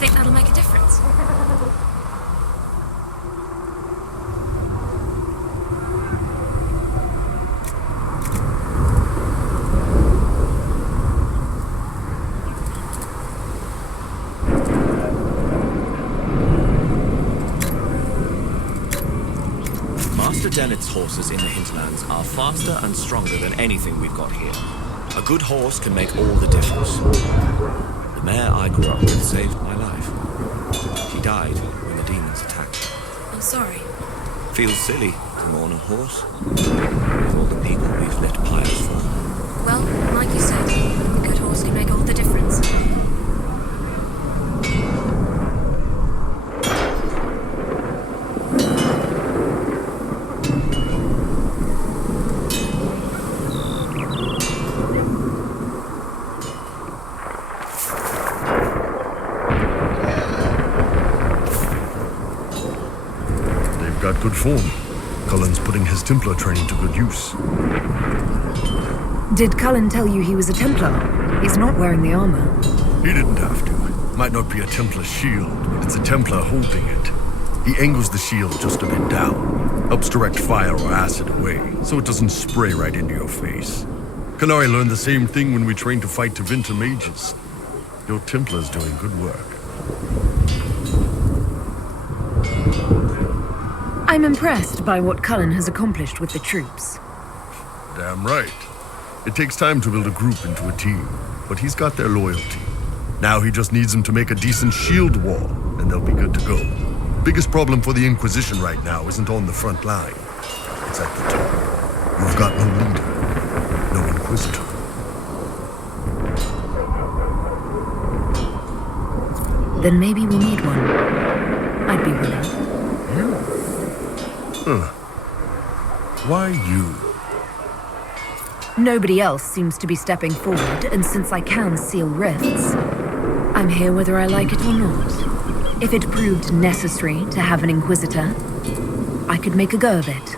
think that'll make a difference? Master Dennett's horses in the hinterlands are faster and stronger than anything we've got here. A good horse can make all the difference. The mare I grew up with saved my life. She died when the demons attacked. I'm sorry. Feels silly to mourn a horse. With all the people we've lit pyres for. Well, like you said, a good horse can make all the difference. Got good form. Cullen's putting his Templar training to good use. Did Cullen tell you he was a Templar? He's not wearing the armor. He didn't have to. Might not be a Templar shield, but it's a Templar holding it. He angles the shield just a bit down. Helps direct fire or acid away, so it doesn't spray right into your face. Canary learned the same thing when we trained to fight Tevinter mages. Your Templar's doing good work. I'm impressed by what Cullen has accomplished with the troops. Damn right. It takes time to build a group into a team, but he's got their loyalty. Now he just needs them to make a decent shield wall, and they'll be good to go. Biggest problem for the Inquisition right now isn't on the front line. It's at the top. You've got no leader, no Inquisitor. Then maybe we'll need one. I'd be willing. Why you? Nobody else seems to be stepping forward, and since I can seal rifts, I'm here whether I like it or not. If it proved necessary to have an Inquisitor, I could make a go of it.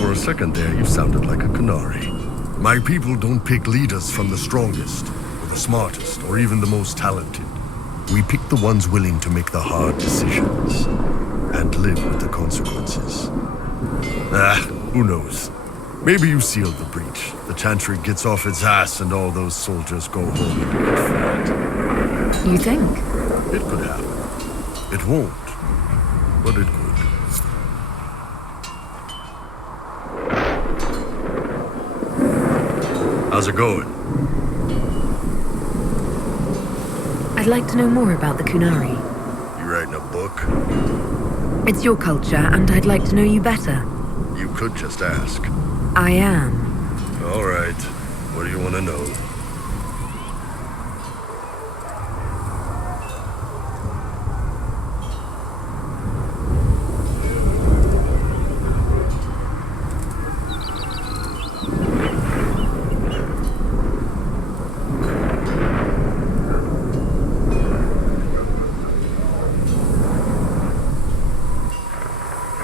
For a second there, you sounded like a canary. My people don't pick leaders from the strongest, or the smartest, or even the most talented. We pick the ones willing to make the hard decisions, and live with the consequences. Who knows? Maybe you sealed the breach. The Chantry gets off its ass and all those soldiers go home and get fat. You think? It could happen. It won't, but it could. How's it going? I'd like to know more about the Kunari. You writing a book? It's your culture, and I'd like to know you better. You could just ask. I am. All right. What do you want to know?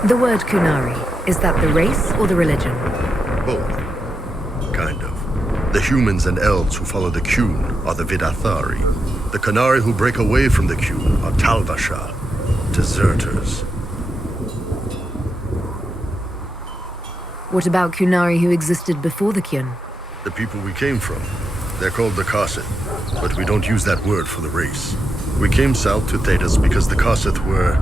The word Kunari, is that the race or the religion? Both. Kind of. The humans and elves who follow the Qun are the Vidathari. The Kunari who break away from the Qun are Talvasha, deserters. What about Kunari who existed before the Qun? The people we came from. They're called the Koseth, but we don't use that word for the race. We came south to Thedas because the Koseth were...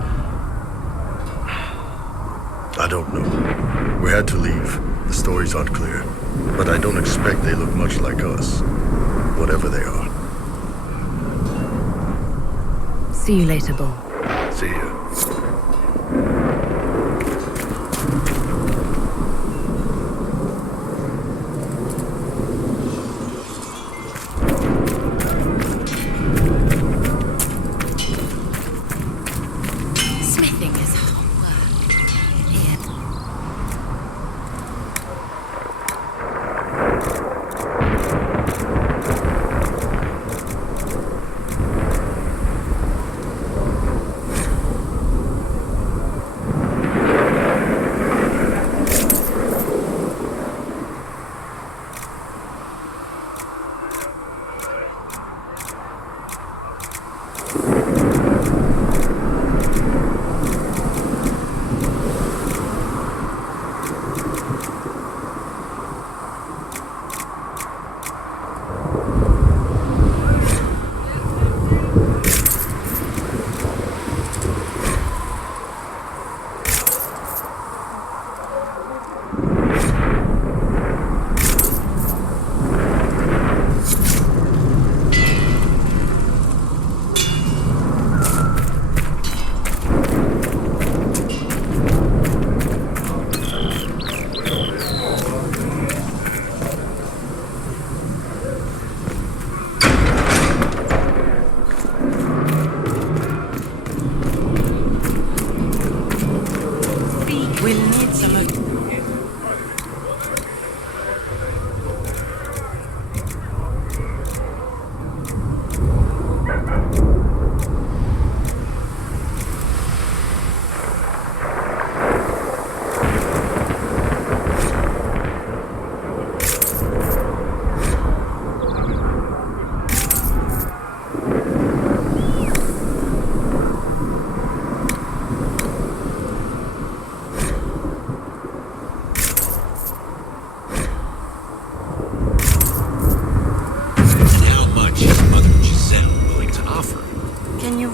I don't know. We had to leave. The stories aren't clear. But I don't expect they look much like us. Whatever they are. See you later, Bull. See ya. Smithing is hard work. Idiot.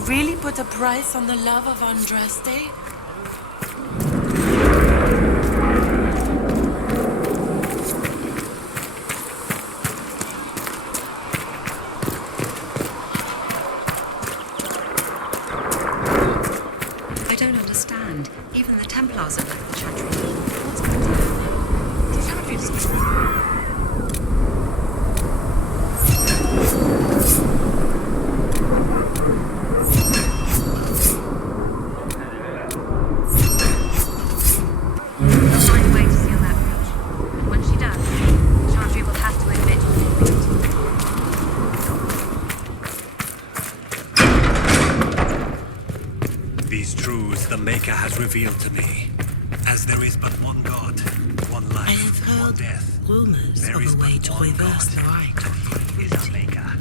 really put a price on the love of Andraste? I don't understand. Even the Templars have left the Chantry. What's going on? Did Chantry just... Find a way to seal that breach. And when she does, the Chantry will have to admit defeat. These truths the Maker has revealed to me. As there is but one God, one I life, have one heard death. rumors There of is a way but to one reverse God. the right. He is a Maker.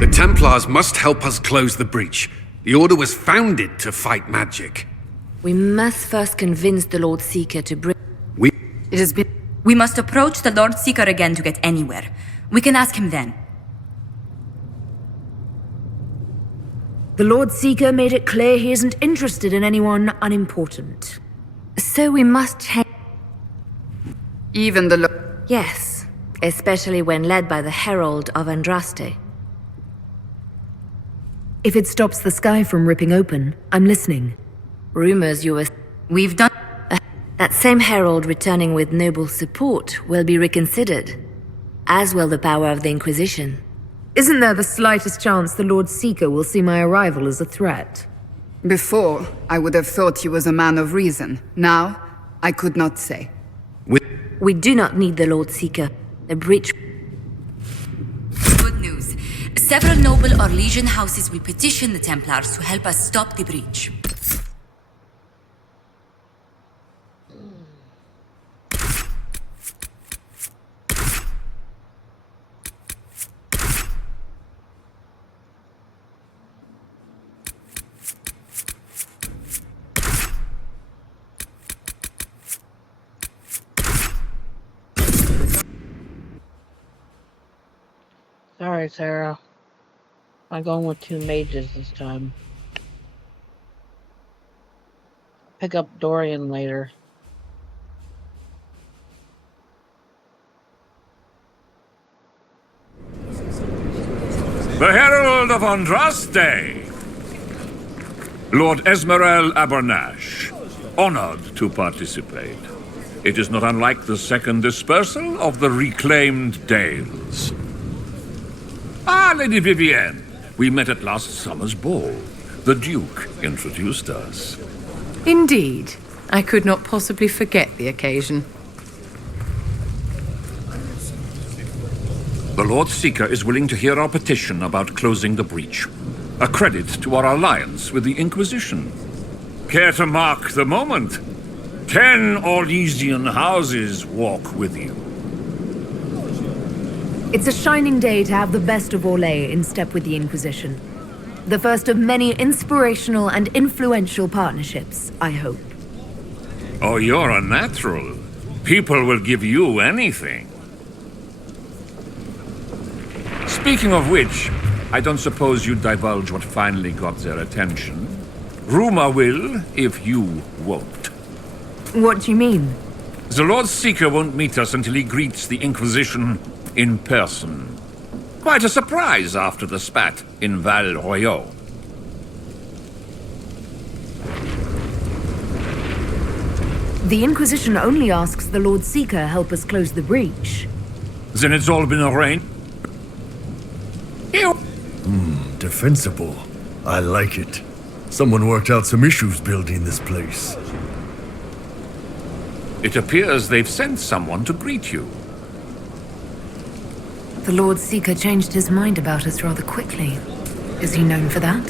The Templars must help us close the breach. The Order was founded to fight magic. We must first convince the Lord Seeker to bring... It has been... We must approach the Lord Seeker again to get anywhere. We can ask him then. The Lord Seeker made it clear he isn't interested in anyone unimportant. So we must change... Even the Yes, especially when led by the Herald of Andraste. If it stops the sky from ripping open, I'm listening. Rumors you were... We've done... That same Herald returning with noble support will be reconsidered, as will the power of the Inquisition. Isn't there the slightest chance the Lord Seeker will see my arrival as a threat? Before, I would have thought he was a man of reason. Now, I could not say. We do not need the Lord Seeker. The breach... Good news. Several noble or legion houses will petition the Templars to help us stop the breach. Sorry, Sarah. I'm going with 2 mages this time. Pick up Dorian later. The Herald of Andraste! Lord Esmerel Abernash, honored to participate. It is not unlike the second dispersal of the reclaimed Dales. Ah, Lady Vivienne, we met at last summer's ball. The Duke introduced us. Indeed. I could not possibly forget the occasion. The Lord Seeker is willing to hear our petition about closing the breach. A credit to our alliance with the Inquisition. Care to mark the moment? 10 Orlesian houses walk with you. It's a shining day to have the best of Orlais in step with the Inquisition. The first of many inspirational and influential partnerships, I hope. Oh, you're a natural. People will give you anything. Speaking of which, I don't suppose you'd divulge what finally got their attention. Rumor will, if you won't. What do you mean? The Lord Seeker won't meet us until he greets the Inquisition in person. Quite a surprise after the spat in Val Royaux. The Inquisition only asks the Lord Seeker help us close the breach. Then it's all been arranged. Defensible. I like it. Someone worked out some issues building this place. It appears they've sent someone to greet you. The Lord Seeker changed his mind about us rather quickly. Is he known for that?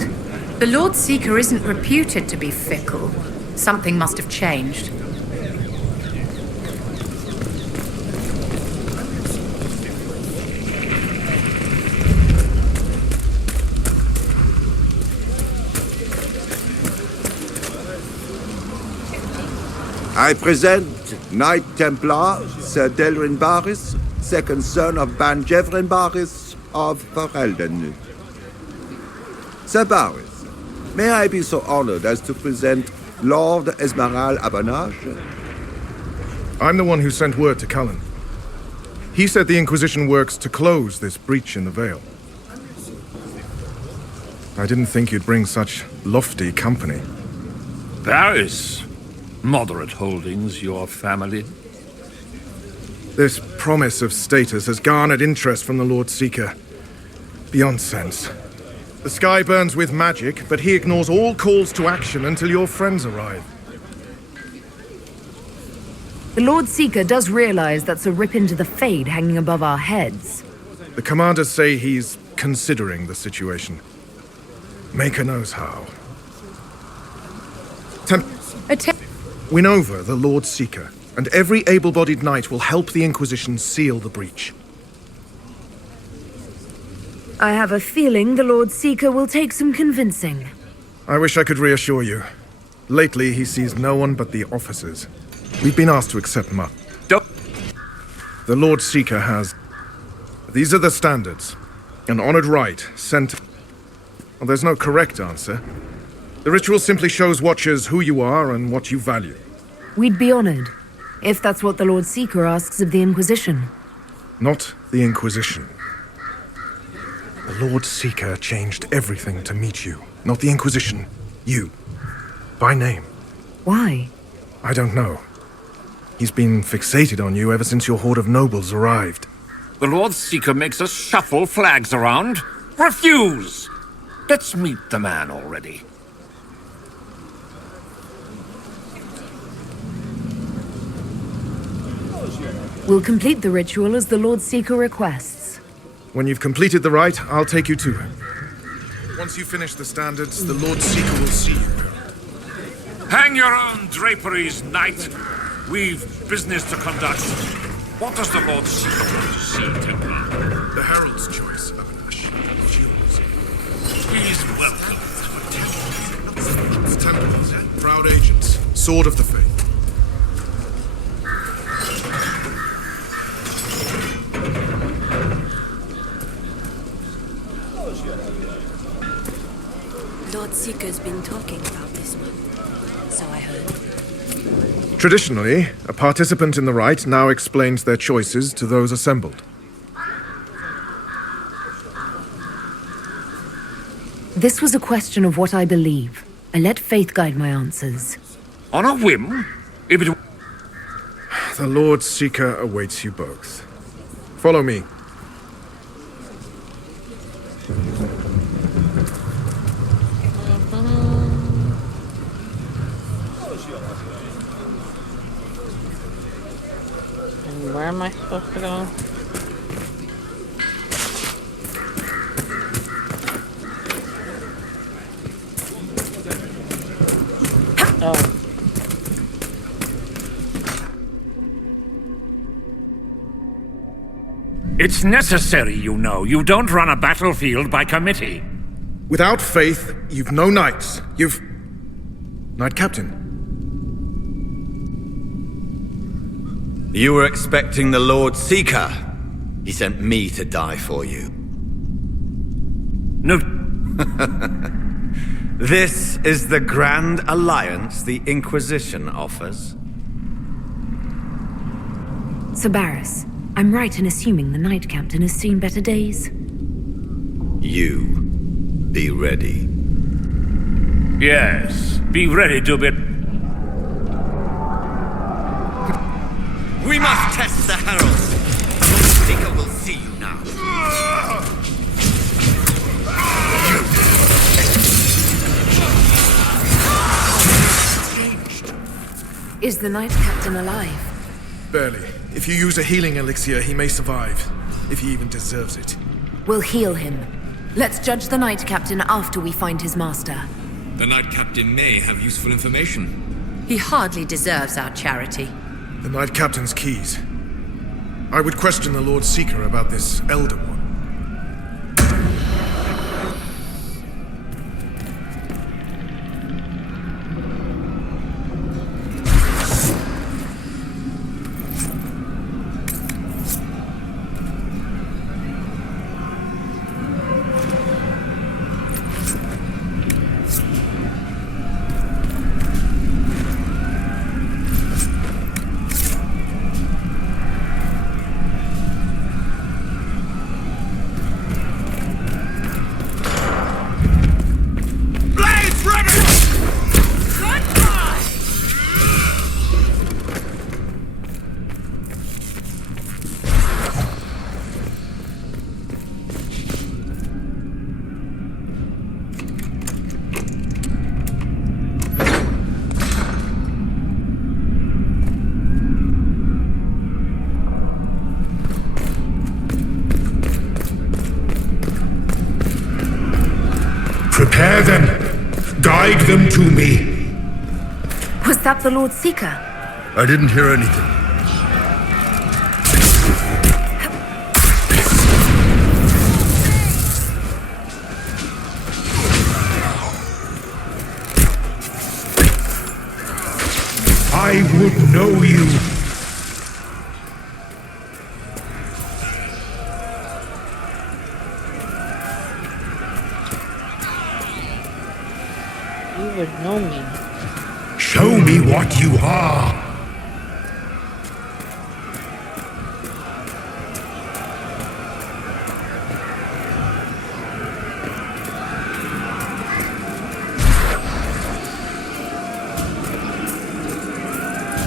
The Lord Seeker isn't reputed to be fickle. Something must have changed. I present Knight Templar Sir Delrin Barris, second son of Ban Jevrin Barris of Ferelden. Sir Barris, may I be so honored as to present Lord Esmeralda Abanage? I'm the one who sent word to Cullen. He said the Inquisition works to close this breach in the Vale. I didn't think you'd bring such lofty company. Barris. Moderate holdings, your family. This promise of status has garnered interest from the Lord Seeker. Beyond sense. The sky burns with magic, but he ignores all calls to action until your friends arrive. The Lord Seeker does realize that's a rip into the Fade hanging above our heads. The commanders say he's considering the situation. Maker knows how. Win over the Lord Seeker, and every able-bodied knight will help the Inquisition seal the breach. I have a feeling the Lord Seeker will take some convincing. I wish I could reassure you. Lately, he sees no one but the officers. We've been asked to accept much. The Lord Seeker has... These are the standards. An honored rite sent... Well, there's no correct answer. The ritual simply shows Watchers who you are and what you value. We'd be honored, if that's what the Lord Seeker asks of the Inquisition. Not the Inquisition. The Lord Seeker changed everything to meet you. Not the Inquisition. You. By name. Why? I don't know. He's been fixated on you ever since your horde of nobles arrived. The Lord Seeker makes us shuffle flags around. Refuse! Let's meet the man already. We'll complete the ritual as the Lord Seeker requests. When you've completed the rite, I'll take you to him. Once you finish the standards, the Lord Seeker will see you. Hang your own draperies, knight. We've business to conduct. What does the Lord Seeker want to see, Templar? The Herald's choice, Abanash. He's welcome to The Templars, proud agents, sword of the faith. Lord Seeker's been talking about this one, so I heard. Traditionally, a participant in the rite now explains their choices to those assembled. This was a question of what I believe. I let faith guide my answers. On a whim? If it... The Lord Seeker awaits you both. Follow me. And where am I supposed to go? Oh. It's necessary, you know. You don't run a battlefield by committee. Without faith, you've no knights. You've... Knight Captain. You were expecting the Lord Seeker. He sent me to die for you. No. This is the grand alliance the Inquisition offers? Sir Barris, I'm right in assuming the Knight Captain has seen better days? You, be ready. Yes, be ready to be... We must test the heralds. Lord Seeker will see you now. Is the Knight Captain alive? Barely. If you use a healing elixir, he may survive. If he even deserves it. We'll heal him. Let's judge the Knight Captain after we find his master. The Knight Captain may have useful information. He hardly deserves our charity. The Knight Captain's keys. I would question the Lord Seeker about this Elder One. Prepare them. Guide them to me. Was that the Lord Seeker? I didn't hear anything. I would know you. You would know me. Show me what you are.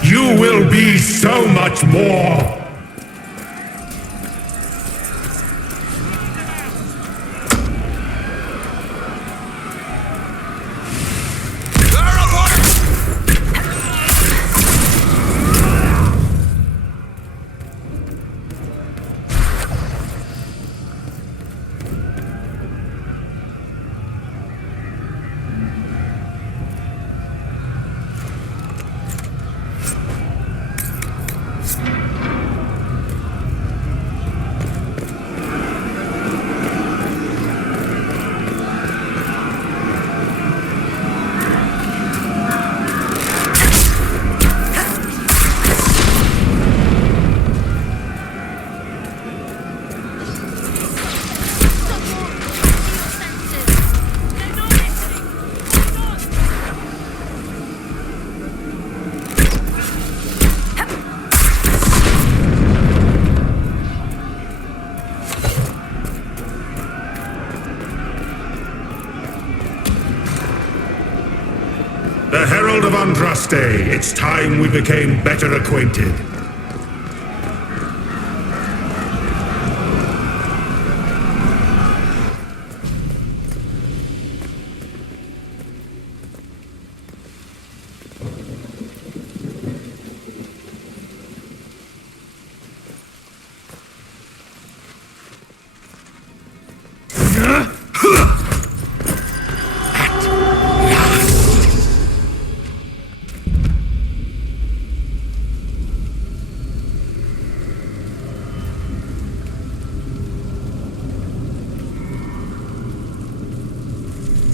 You will be so much more. The Herald of Andraste, it's time we became better acquainted.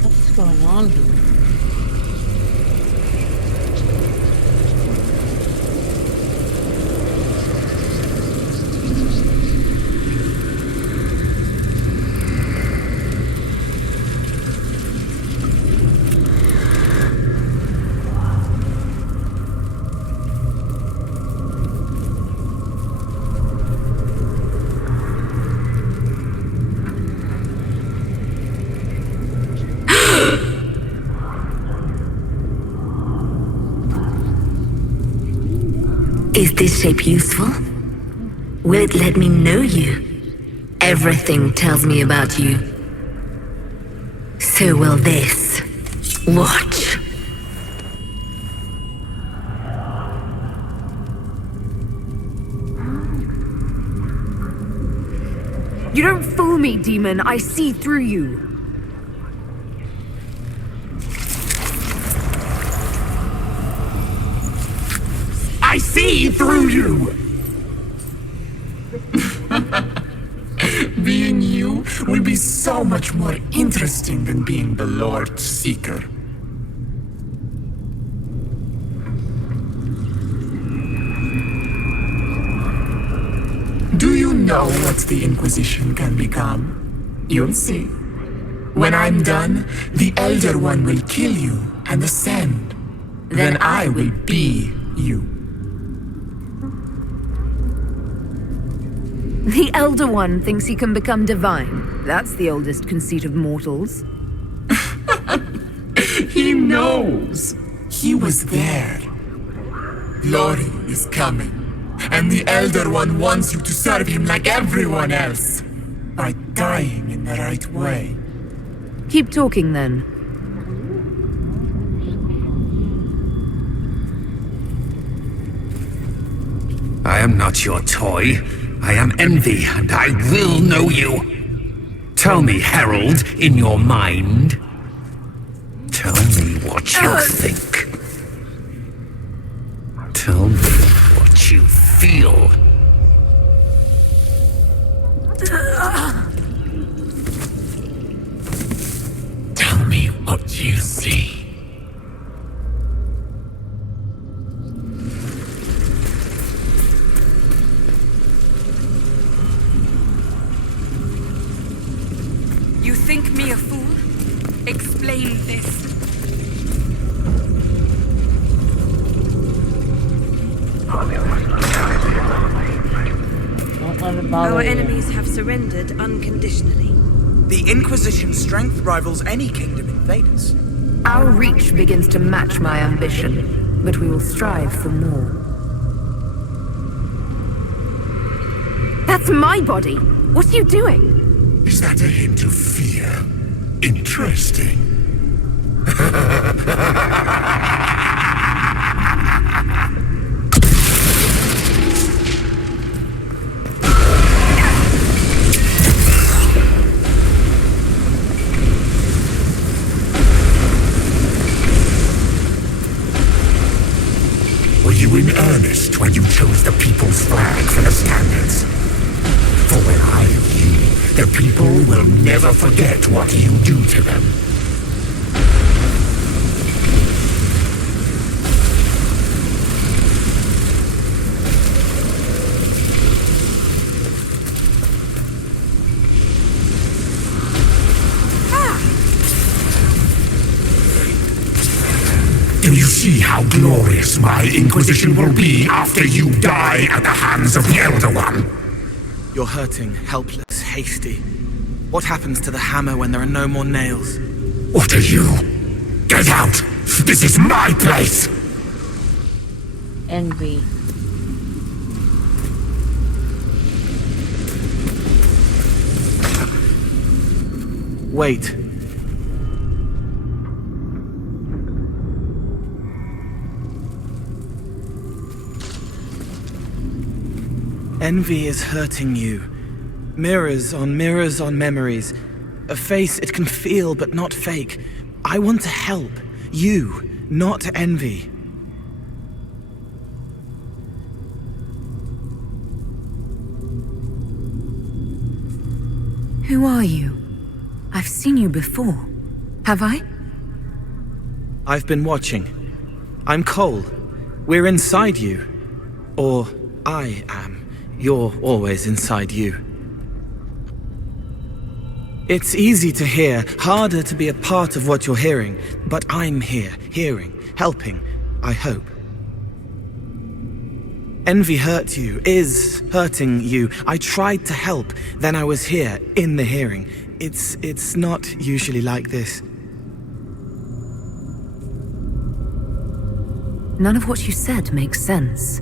What's going on here? Is this shape useful? Will it let me know you? Everything tells me about you. So will this. Watch. You don't fool me, demon. I see through you. I see through you! Being you will be so much more interesting than being the Lord Seeker. Do you know what the Inquisition can become? You'll see. When I'm done, the Elder One will kill you and ascend. Then I will be you. The Elder One thinks he can become divine. That's the oldest conceit of mortals. He knows. He was there. Lori is coming. And the Elder One wants you to serve him like everyone else. By dying in the right way. Keep talking then. I am not your toy. I am Envy, and I will know you. Tell me, Herald, in your mind. Tell me what you think. Tell me what you feel. Tell me what you see. You think me a fool? Explain this. Our enemies have surrendered unconditionally. The Inquisition's strength rivals any kingdom invaders. Our reach begins to match my ambition, but we will strive for more. That's my body! What are you doing? Is that a hint of fear? Interesting. Were you in earnest when you chose the People's Flag for the standards? For when I leave, the people will never forget what you do to them. Do you see how glorious my Inquisition will be after you die at the hands of the Elder One? You're hurting, helpless, hasty. What happens to the hammer when there are no more nails? What are you? Get out! This is my place! Envy. Wait. Envy is hurting you. Mirrors on memories. A face it can feel but not fake. I want to help. You, not envy. Who are you? I've seen you before. Have I? I've been watching. I'm Cole. We're inside you. Or I am. You're always inside you. It's easy to hear, harder to be a part of what you're hearing, but I'm here, hearing, helping, I hope. Envy hurt you, is hurting you. I tried to help, then I was here, in the hearing. It's not usually like this. None of what you said makes sense.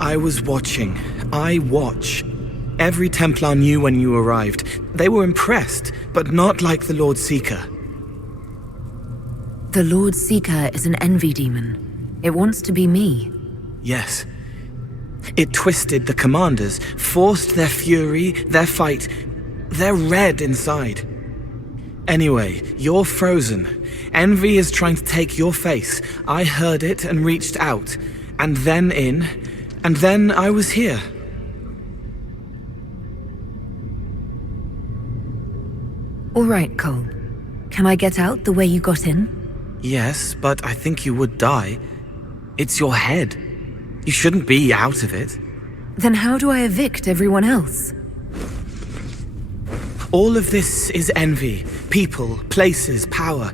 I was watching. I watch. Every Templar knew when you arrived. They were impressed, but not like the Lord Seeker. The Lord Seeker is an envy demon. It wants to be me. Yes. It twisted the commanders, forced their fury, their fight. They're red inside. Anyway, you're frozen. Envy is trying to take your face. I heard it and reached out. And then in. And then I was here. All right, Cole. Can I get out the way you got in? Yes, but I think you would die. It's your head. You shouldn't be out of it. Then how do I evict everyone else? All of this is envy. People, places, power.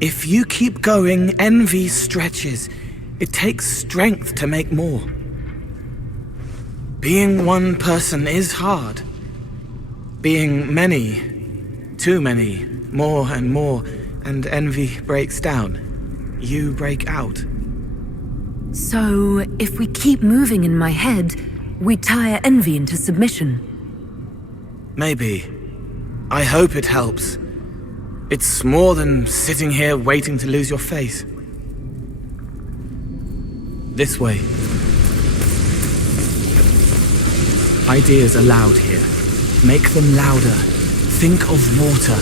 If you keep going, envy stretches. It takes strength to make more. Being one person is hard. Being many, too many, more and more, and envy breaks down. You break out. So, if we keep moving in my head, we tire envy into submission. Maybe. I hope it helps. It's more than sitting here waiting to lose your face. This way. Ideas are loud here. Make them louder. Think of water.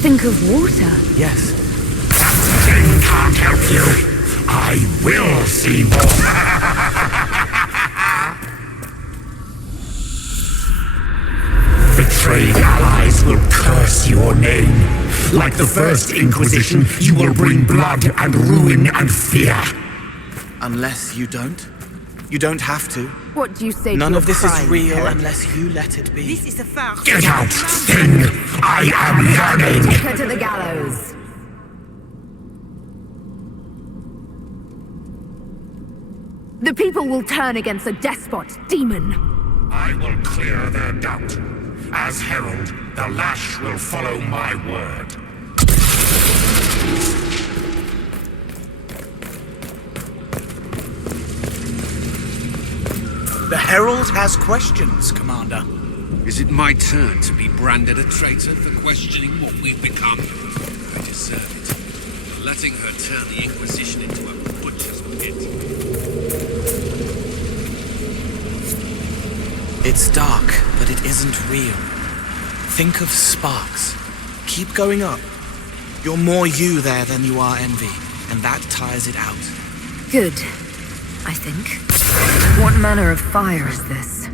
Think of water? Yes. That thing can't help you. I will see more. Betrayed allies will curse your name. Like the first Inquisition, you will bring blood and ruin and fear. Unless you don't. You don't have to. What do you say? None to of this crime, is real Herod? unless you let it be. This is a farce. Get out, thing! I am learning! Take her to the gallows. The people will turn against a despot, demon. I will clear their doubt. As herald, the lash will follow my word. The Herald has questions, Commander. Is it my turn to be branded a traitor for questioning what we've become? I deserve it. For letting her turn the Inquisition into a butcher's pit. It's dark, but it isn't real. Think of sparks. Keep going up. You're more you there than you are envy, and that tires it out. Good, I think. What manner of fire is this?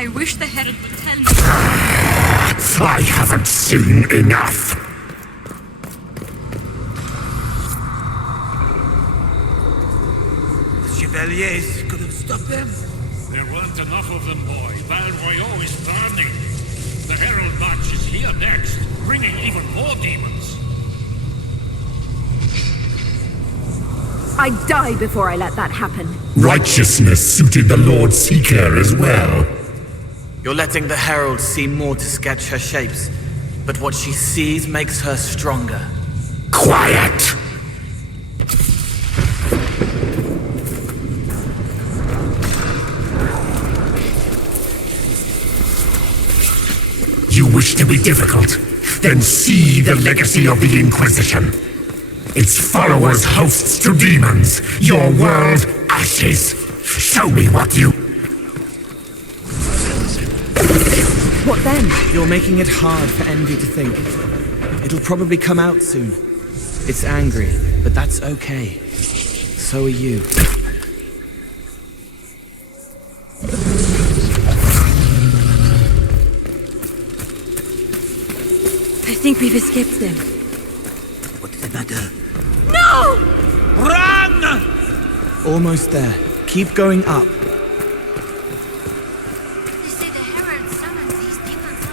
I wish the Herald would tell me. I haven't seen enough. The Chevaliers could have stopped them. There weren't enough of them, boy. Val Royaux is burning. The Herald March is here next, bringing even more demons. I'd die before I let that happen. Righteousness suited the Lord Seeker as well. You're letting the Herald see more to sketch her shapes, but what she sees makes her stronger. Quiet! You wish to be difficult? Then see the legacy of the Inquisition. Its followers hosts to demons, your world ashes. Show me what you... What then? You're making it hard for Envy to think. It'll probably come out soon. It's angry, but that's okay. So are you. I think we've escaped them. What does it matter? No! Run! Almost there. Keep going up. They say the Herald summons these demons up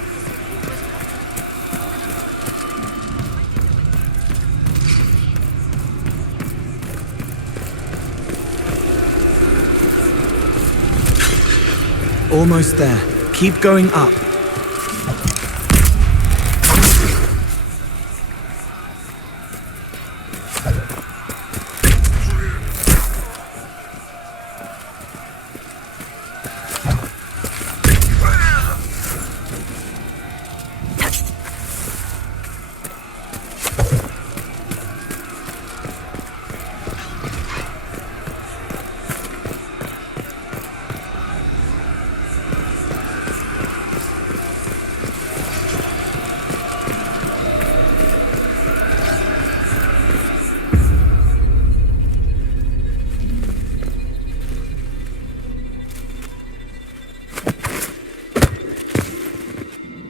as Almost there. Keep going up.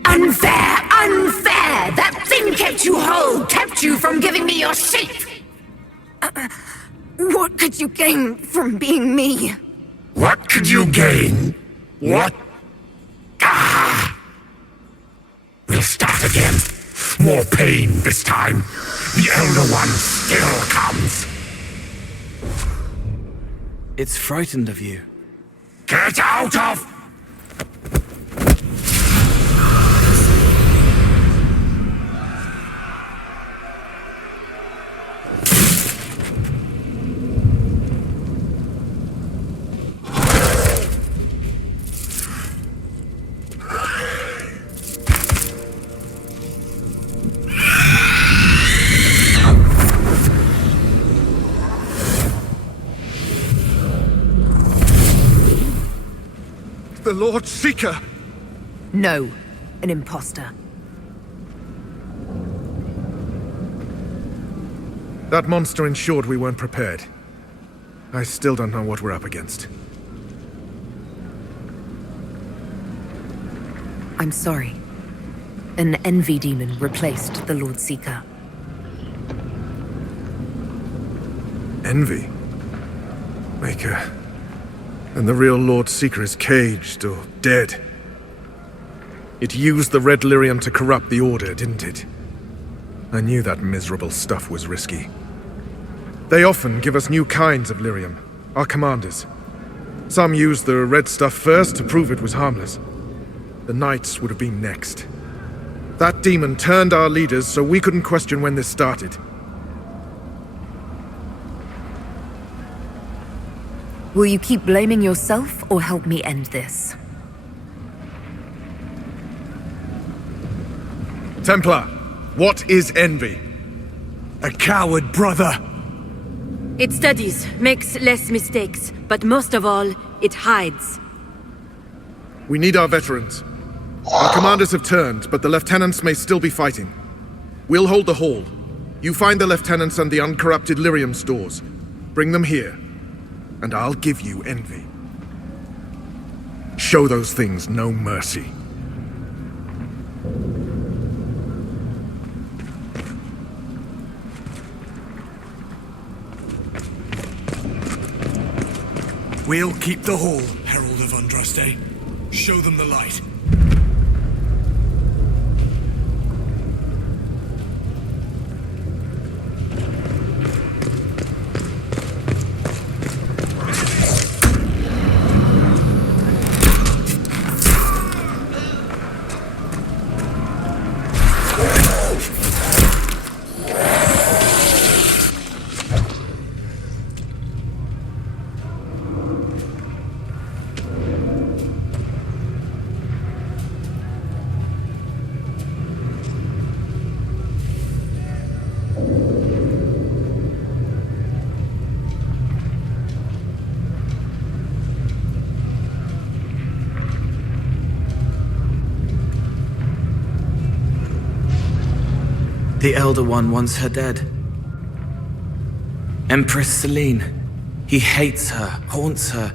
Unfair! Unfair! That thing kept you whole, kept you from giving me your shape! What could you gain from being me? What could you gain? What? Ah! We'll start again. More pain this time. The Elder One still comes. It's frightened of you. Get out of... The Lord Seeker! No, an imposter. That monster ensured we weren't prepared. I still don't know what we're up against. I'm sorry. An envy demon replaced the Lord Seeker. Envy? Maker. And the real Lord Seeker is caged or dead. It used the red lyrium to corrupt the Order, didn't it? I knew that miserable stuff was risky. They often give us new kinds of lyrium, our commanders. Some used the red stuff first to prove it was harmless. The Knights would have been next. That demon turned our leaders so we couldn't question when this started. Will you keep blaming yourself or help me end this? Templar, what is envy? A coward, brother. It studies, makes less mistakes, but most of all, it hides. We need our veterans. Our commanders have turned, but the lieutenants may still be fighting. We'll hold the hall. You find the lieutenants and the uncorrupted lyrium stores. Bring them here, and I'll give you envy. Show those things no mercy. We'll keep the hall, Herald of Andraste. Show them the light. The Elder One wants her dead. Empress Celine. He hates her, haunts her,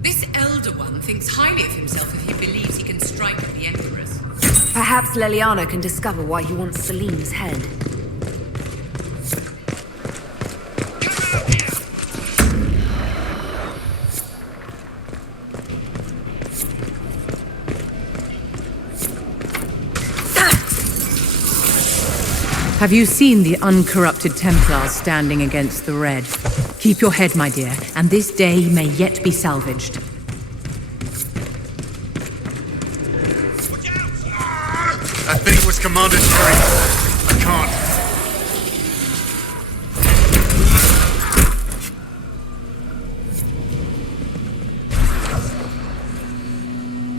This Elder One thinks highly of himself if he believes he can strike at the Empress. Perhaps Leliana can discover why he wants Celine's head. Have you seen the uncorrupted Templars standing against the Red? Keep your head, my dear, and this day may yet be salvaged. That thing was Commander Terry. I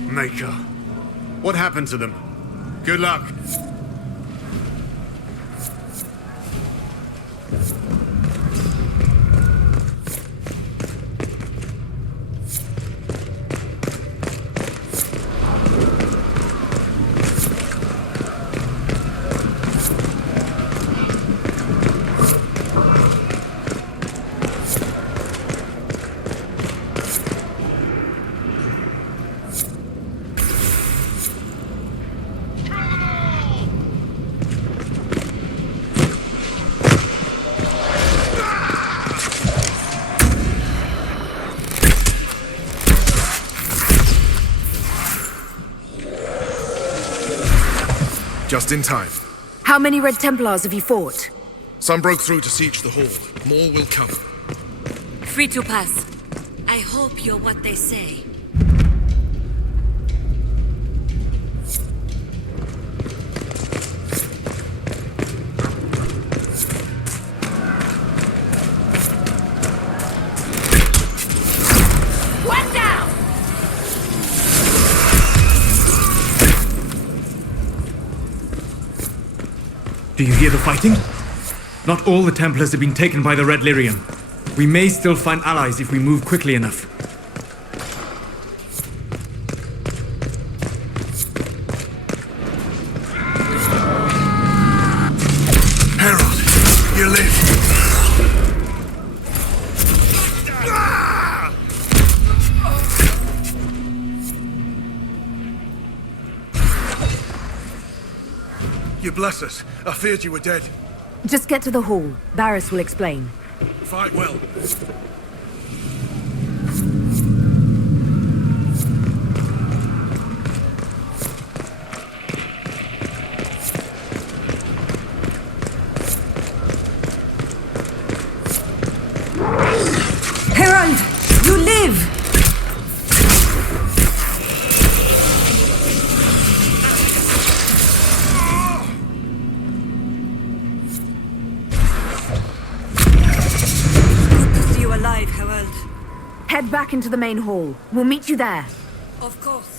can't. Maker. What happened to them? Good luck. Just in time. How many Red Templars have you fought? Some broke through to siege the hall. More will come. Free to pass. I hope you're what they say. One down! Do you hear the fighting? Not all the Templars have been taken by the Red Lyrium. We may still find allies if we move quickly enough. Harold, you live. You bless us. I feared you were dead. Just get to the hall. Barris will explain. Fight well. Herald! You live! Alive, Herald. Head back into the main hall. We'll meet you there. Of course.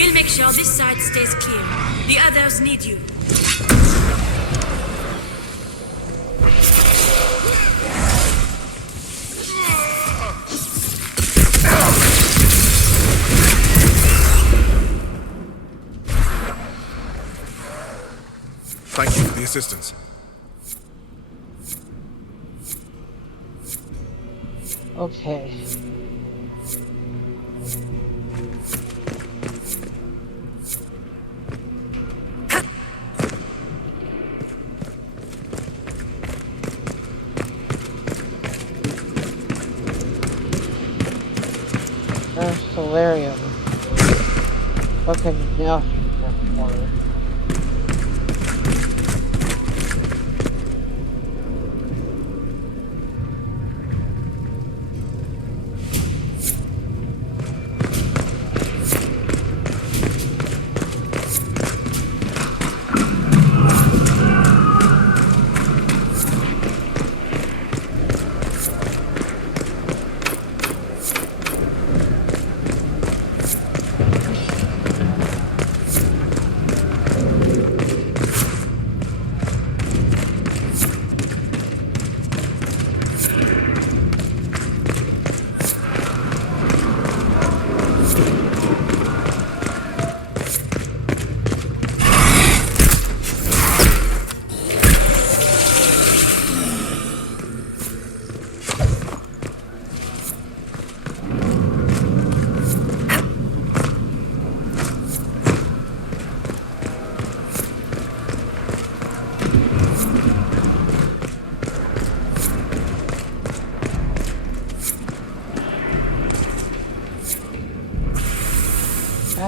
We'll make sure this side stays clear. The others need you. Thank you for the assistance. Okay. There's Solarium. Okay, now water.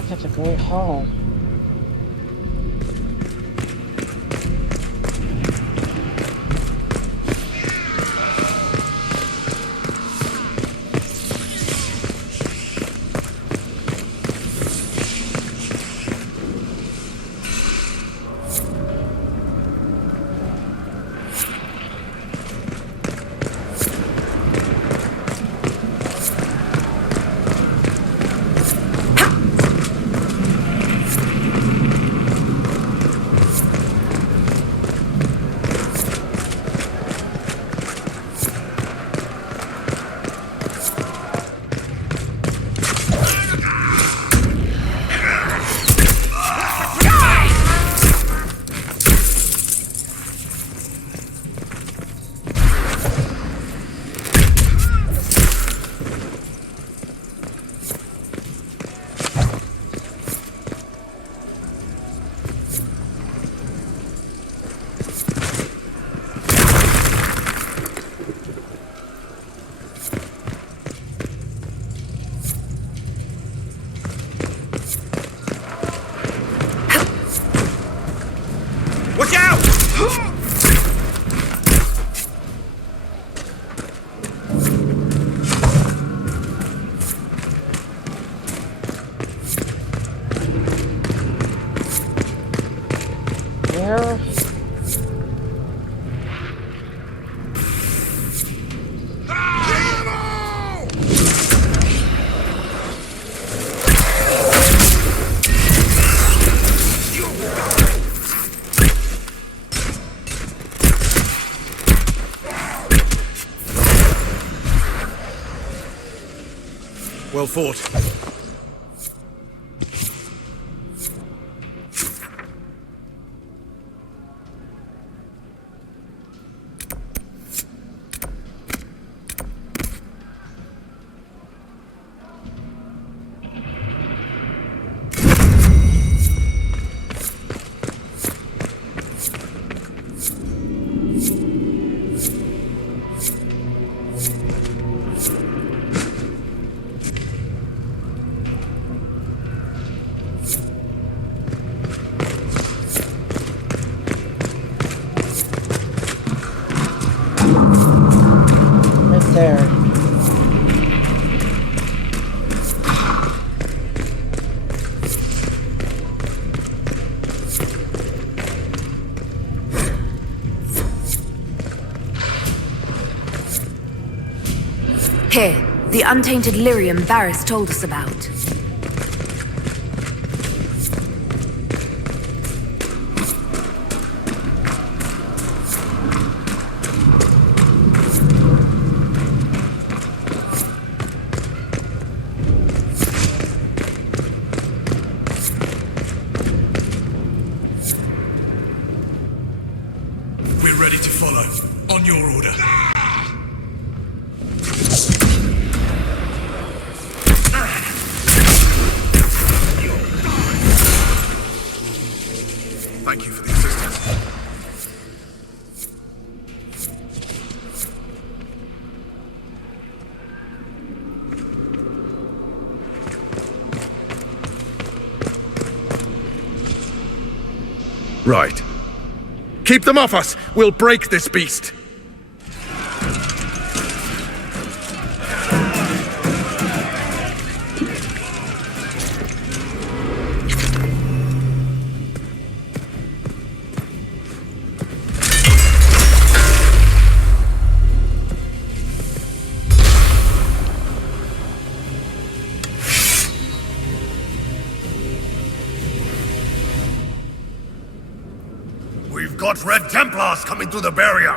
That's a great haul. Watch out! Where? Well fought. Right there. Here, the untainted lyrium Varys told us about. on your order. Thank you for the assistance. Right. Keep them off us! We'll break this beast! We've got Red Templars coming through the barrier!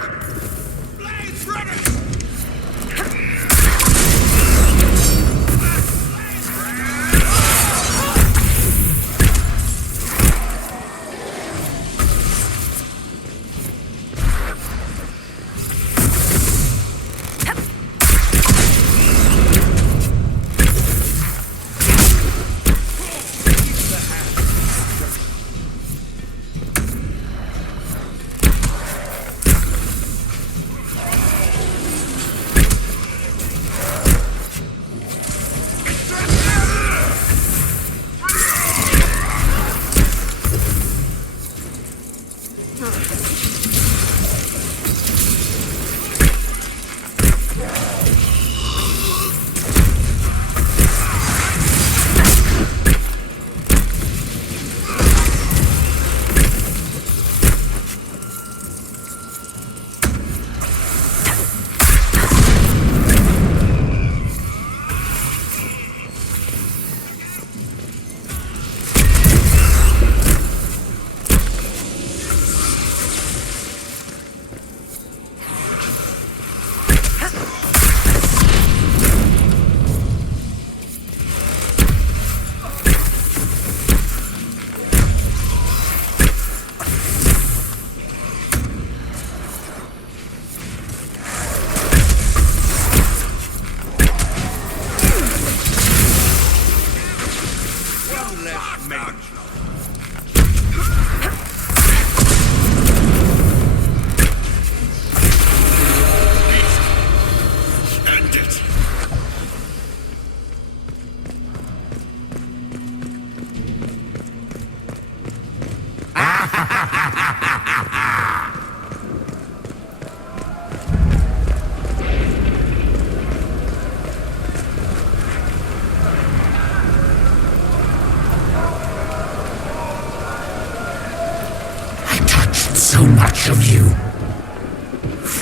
So much of you.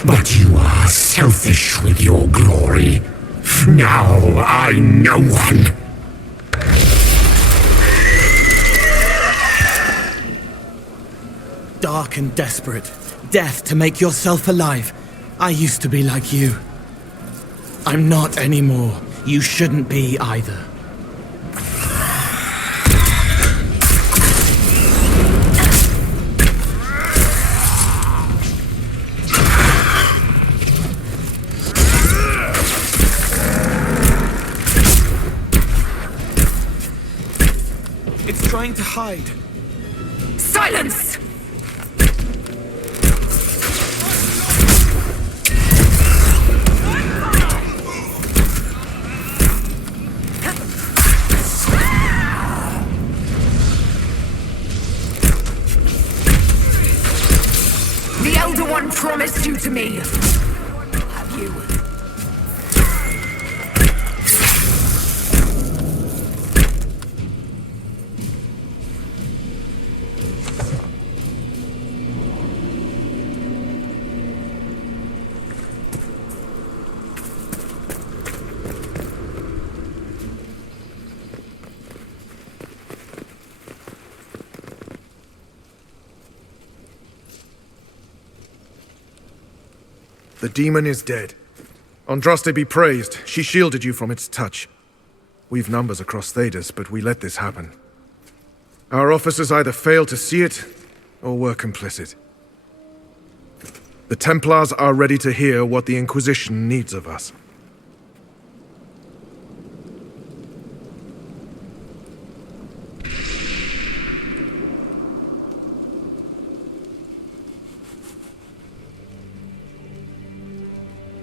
But you are selfish with your glory. Now I'm no one. Dark and desperate. Death to make yourself alive. I used to be like you. I'm not anymore. You shouldn't be either. It's trying to hide. Silence! The Elder One promised you to me. Have you? The demon is dead. Andraste be praised. She shielded you from its touch. We've numbers across Thedas, but we let this happen. Our officers either failed to see it, or were complicit. The Templars are ready to hear what the Inquisition needs of us.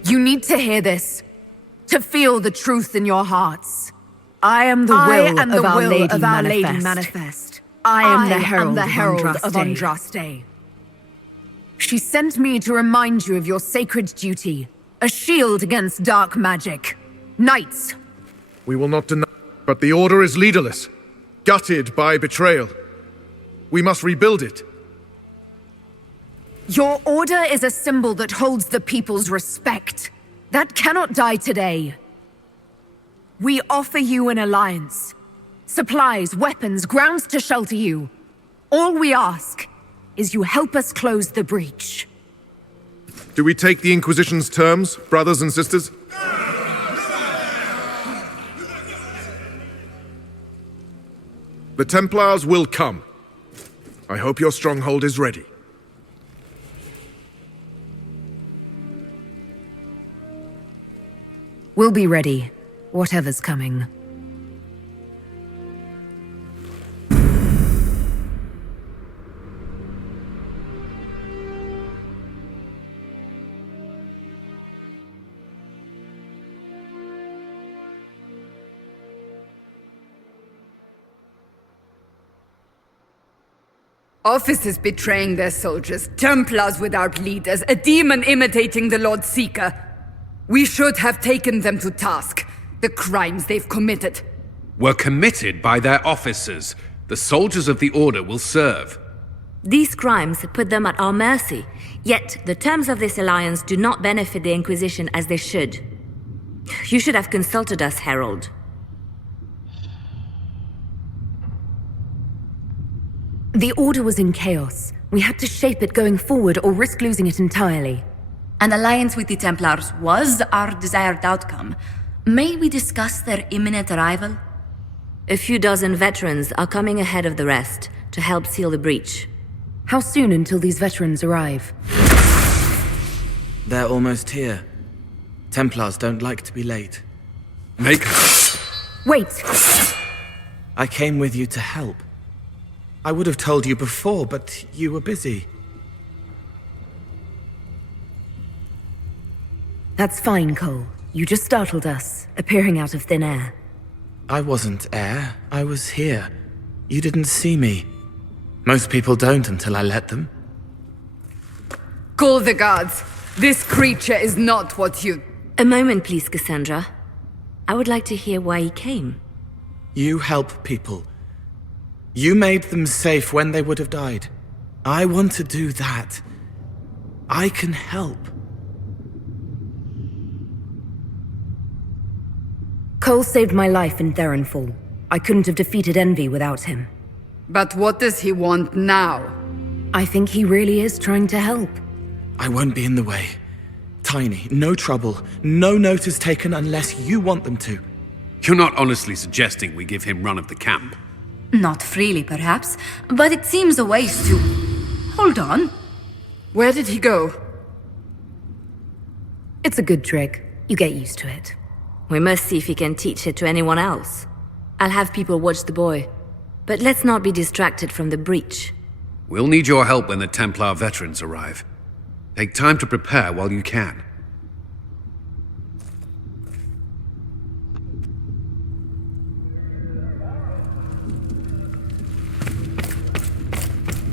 You need to hear this, to feel the truth in your hearts. I am the will of Our Lady Manifest. I am the herald of Andraste. She sent me to remind you of your sacred duty, a shield against dark magic. Knights. We will not deny, but the Order is leaderless, gutted by betrayal. We must rebuild it. Your order is a symbol that holds the people's respect. That cannot die today. We offer you an alliance. Supplies, weapons, grounds to shelter you. All we ask is you help us close the breach. Do we take the Inquisition's terms, brothers and sisters? The Templars will come. I hope your stronghold is ready. We'll be ready, whatever's coming. Officers betraying their soldiers, Templars without leaders, a demon imitating the Lord Seeker. We should have taken them to task. The crimes they've committed. Were committed by their officers. The soldiers of the Order will serve. These crimes put them at our mercy, yet the terms of this alliance do not benefit the Inquisition as they should. You should have consulted us, Herald. The Order was in chaos. We had to shape it going forward or risk losing it entirely. An alliance with the Templars was our desired outcome. May we discuss their imminent arrival? A few dozen veterans are coming ahead of the rest to help seal the breach. How soon until these veterans arrive? They're almost here. Templars don't like to be late. Make Wait! I came with you to help. I would have told you before, but you were busy. That's fine, Cole. You just startled us, appearing out of thin air. I wasn't air. I was here. You didn't see me. Most people don't until I let them. Call the guards. This creature is not what you... A moment, please, Cassandra. I would like to hear why he came. You help people. You made them safe when they would have died. I want to do that. I can help. Cole saved my life in Theronfall. I couldn't have defeated Envy without him. But what does he want now? I think he really is trying to help. I won't be in the way. Tiny, no trouble, no notice taken unless you want them to. You're not honestly suggesting we give him run of the camp? Not freely, perhaps, but it seems a waste to... Hold on. Where did he go? It's a good trick. You get used to it. We must see if he can teach it to anyone else. I'll have people watch the boy. But let's not be distracted from the breach. We'll need your help when the Templar veterans arrive. Take time to prepare while you can.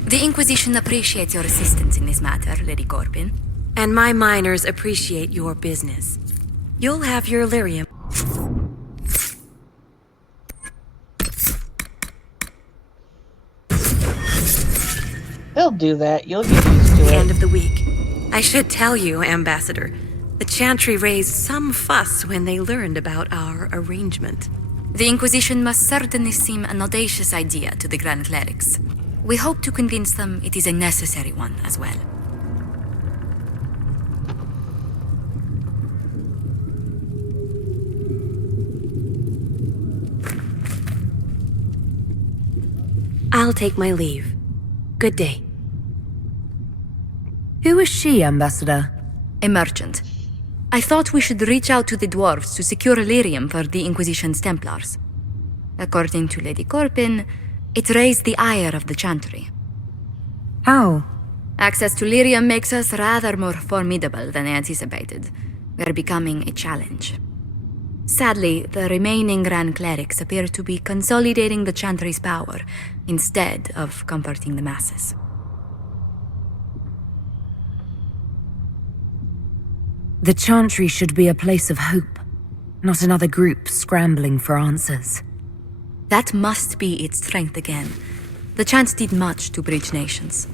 The Inquisition appreciates your assistance in this matter, Lady Corbin. And my miners appreciate your business. You'll have your lyrium. They'll do that. You'll get used to it. End of the week. I should tell you, Ambassador, the Chantry raised some fuss when they learned about our arrangement. The Inquisition must certainly seem an audacious idea to the Grand Clerics. We hope to convince them it is a necessary one as well. I'll take my leave. Good day. Who is she, Ambassador? A merchant. I thought we should reach out to the dwarves to secure lyrium for the Inquisition's Templars. According to Lady Corpin, it raised the ire of the Chantry. How? Access to lyrium makes us rather more formidable than anticipated. We're becoming a challenge. Sadly, the remaining Grand Clerics appear to be consolidating the Chantry's power instead of comforting the masses. The Chantry should be a place of hope, not another group scrambling for answers. That must be its strength again. The Chant did much to bridge nations.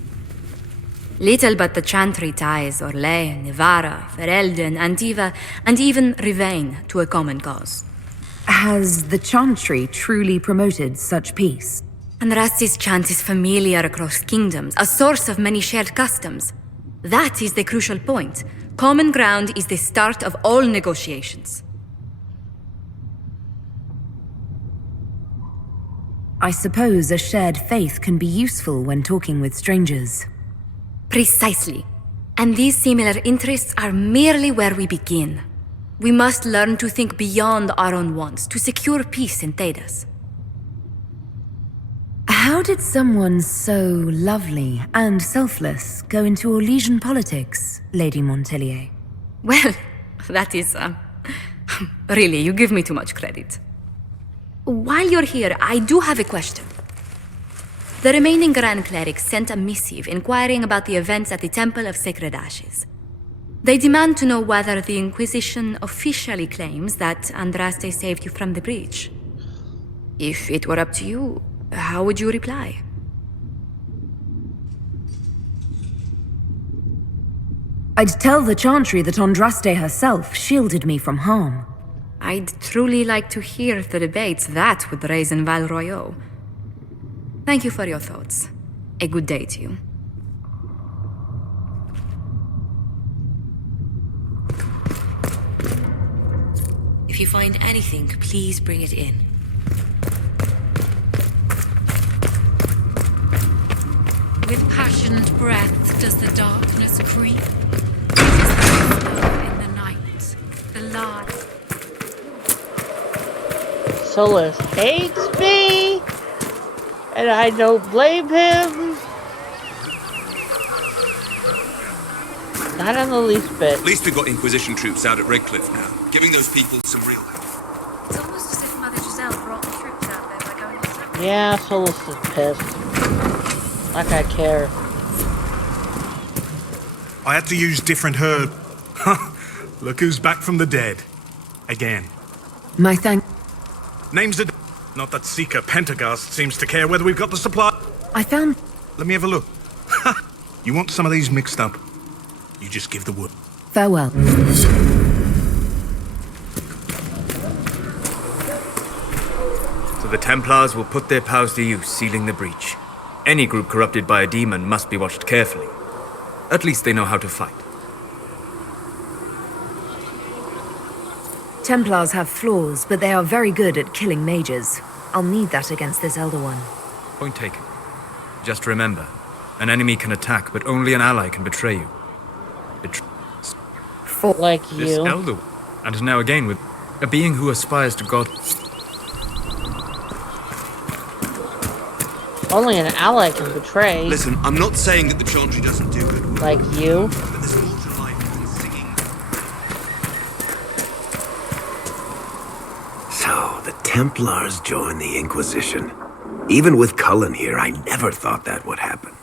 Little but the Chantry ties Orlais, Nevara, Ferelden, Antiva, and even Rivain to a common cause. Has the Chantry truly promoted such peace? Andraste's chant is familiar across kingdoms, a source of many shared customs. That is the crucial point. Common ground is the start of all negotiations. I suppose a shared faith can be useful when talking with strangers. Precisely. And these similar interests are merely where we begin. We must learn to think beyond our own wants to secure peace in Thedas. How did someone so lovely and selfless go into Orlesian politics, Lady Montelier? Well, that is, really, you give me too much credit. While you're here, I do have a question. The remaining Grand Clerics sent a missive inquiring about the events at the Temple of Sacred Ashes. They demand to know whether the Inquisition officially claims that Andraste saved you from the breach. If it were up to you, how would you reply? I'd tell the Chantry that Andraste herself shielded me from harm. I'd truly like to hear the debates that would raise in Val Royeaux. Thank you for your thoughts. A good day to you. If you find anything, please bring it in. With passionate breath does the darkness creep. It is the flow in the night, the lie. Solus hates me, and I don't blame him. Not in the least bit. At least we've got Inquisition troops out at Redcliffe now, giving those people some real help. It's almost as if Mother Giselle brought the troops out there by going on something. Yeah, Solus is pissed. Like I care. I had to use different herb. Look who's back from the dead. Again. My thank... Name's the... Not that Seeker Pentagast seems to care whether we've got the supply... I found... Let me have a look. You want some of these mixed up? You just give the word. Farewell. So the Templars will put their powers to use, sealing the breach. Any group corrupted by a demon must be watched carefully. At least they know how to fight. Templars have flaws, but they are very good at killing mages. I'll need that against this Elder One. Point taken. Just remember, an enemy can attack, but only an ally can betray you. Like you. This Elder, and now again with a being who aspires to God. Only an ally can betray. Listen, I'm not saying that the Chantry doesn't do good work. Like you. But there's more to life than singing. So, the Templars joined the Inquisition. Even with Cullen here, I never thought that would happen.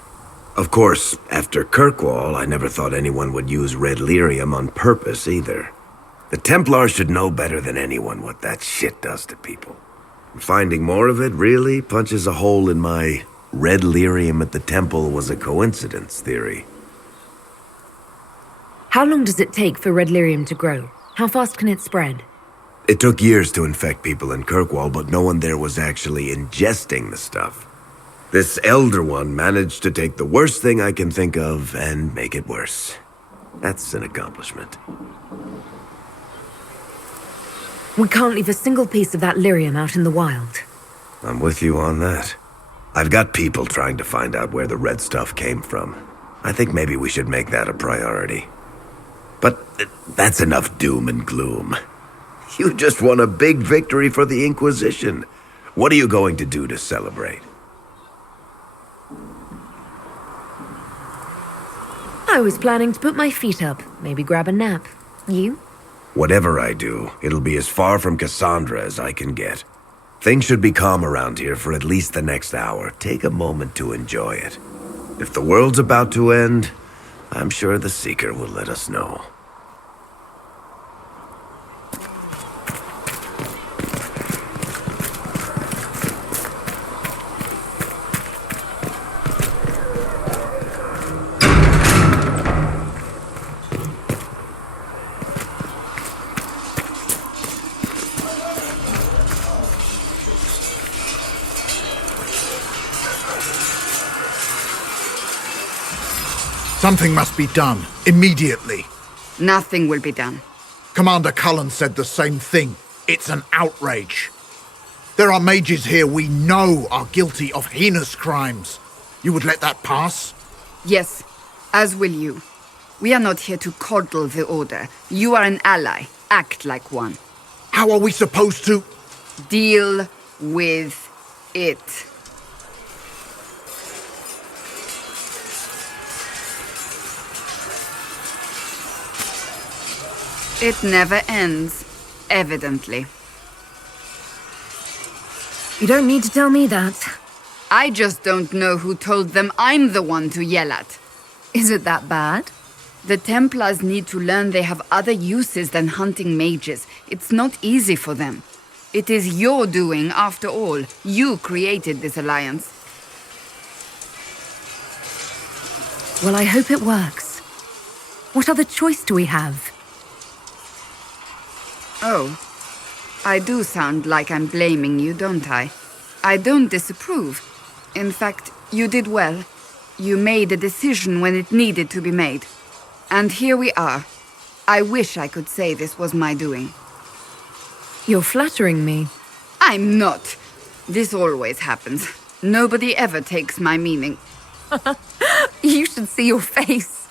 Of course, after Kirkwall, I never thought anyone would use red lyrium on purpose either. The Templars should know better than anyone what that shit does to people. Finding more of it really punches a hole in my red lyrium at the temple was a coincidence theory. How long does it take for red lyrium to grow? How fast can it spread? It took years to infect people in Kirkwall, but no one there was actually ingesting the stuff. This Elder One managed to take the worst thing I can think of and make it worse. That's an accomplishment. We can't leave a single piece of that lyrium out in the wild. I'm with you on that. I've got people trying to find out where the red stuff came from. I think maybe we should make that a priority. But that's enough doom and gloom. You just won a big victory for the Inquisition. What are you going to do to celebrate? I was planning to put my feet up, maybe grab a nap. You? Whatever I do, it'll be as far from Cassandra as I can get. Things should be calm around here for at least the next hour. Take a moment to enjoy it. If the world's about to end, I'm sure the Seeker will let us know. Something must be done, immediately. Nothing will be done. Commander Cullen said the same thing. It's an outrage. There are mages here we know are guilty of heinous crimes. You would let that pass? Yes, as will you. We are not here to coddle the Order. You are an ally. Act like one. How are we supposed to... Deal with it. It never ends, evidently. You don't need to tell me that. I just don't know who told them I'm the one to yell at. Is it that bad? The Templars need to learn they have other uses than hunting mages. It's not easy for them. It is your doing, after all. You created this alliance. Well, I hope it works. What other choice do we have? Oh, I do sound like I'm blaming you, don't I? I don't disapprove. In fact, you did well. You made a decision when it needed to be made. And here we are. I wish I could say this was my doing. You're flattering me. I'm not. This always happens. Nobody ever takes my meaning. You should see your face.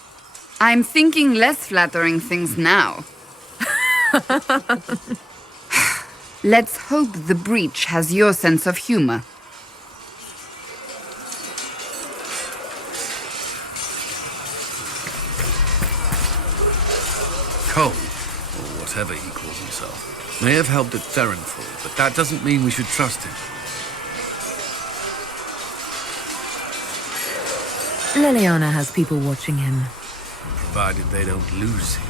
I'm thinking less flattering things now. Let's hope the breach has your sense of humor. Cole, or whatever he calls himself, may have helped at Therenfall, but that doesn't mean we should trust him. Liliana has people watching him. Provided they don't lose him.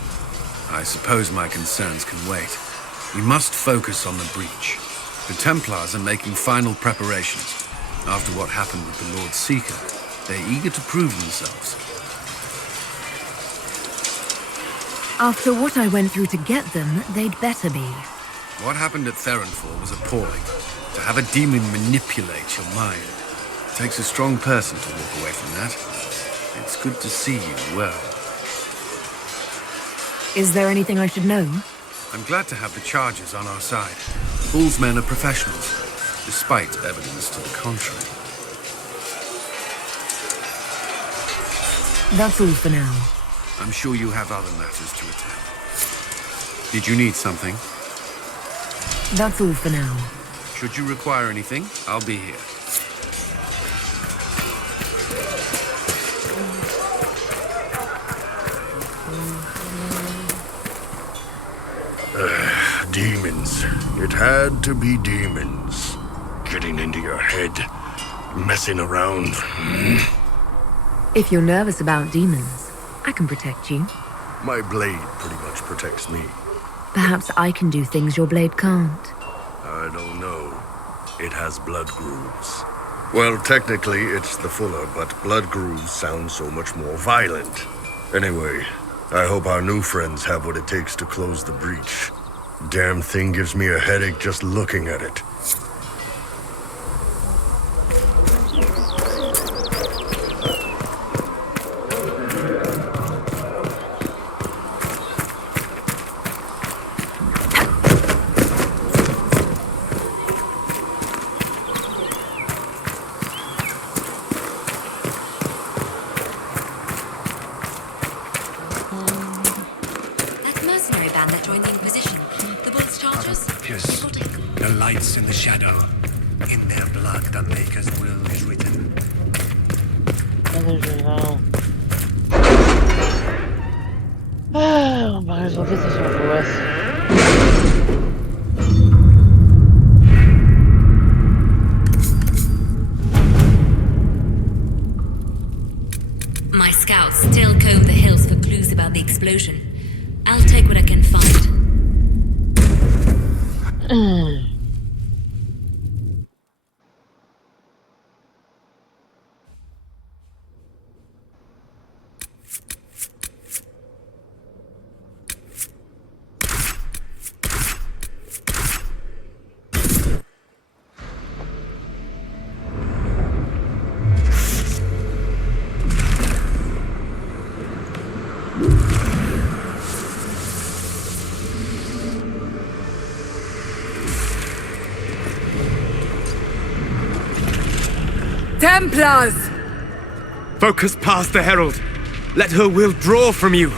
I suppose my concerns can wait. We must focus on the breach. The Templars are making final preparations. After what happened with the Lord Seeker, they're eager to prove themselves. After what I went through to get them, they'd better be. What happened at Therenfall was appalling. To have a demon manipulate your mind. It takes a strong person to walk away from that. It's good to see you well. Is there anything I should know? I'm glad to have the charges on our side. Bull's men are professionals, despite evidence to the contrary. That's all for now. I'm sure you have other matters to attend. Did you need something? That's all for now. Should you require anything, I'll be here. Demons. It had to be demons. Getting into your head. Messing around. If you're nervous about demons, I can protect you. My blade pretty much protects me. Perhaps I can do things your blade can't. I don't know. It has blood grooves. Well, technically, it's the fuller, but blood grooves sound so much more violent. Anyway, I hope our new friends have what it takes to close the breach. Damn thing gives me a headache just looking at it. lights in the shadow. In their blood, the Maker's will is written. Oh, might as well get this over with. My scouts still comb the hills for clues about the explosion. I'll take what I can find. Templars! Focus past the Herald. Let her will draw from you.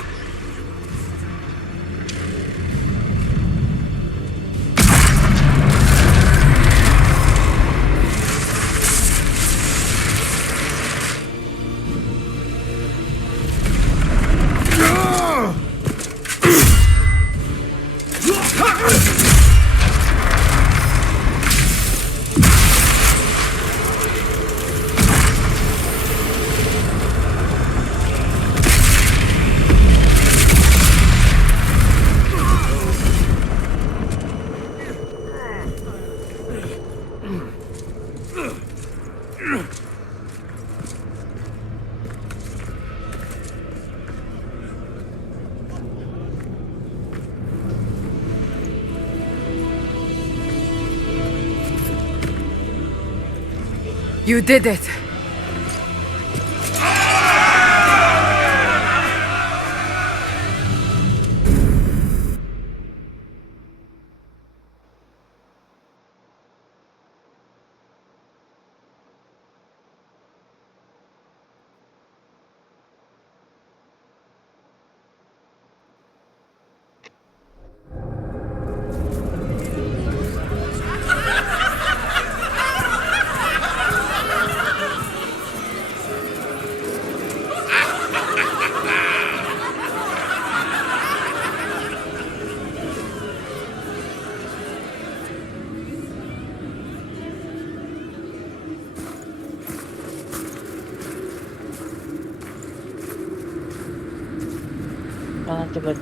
You did it!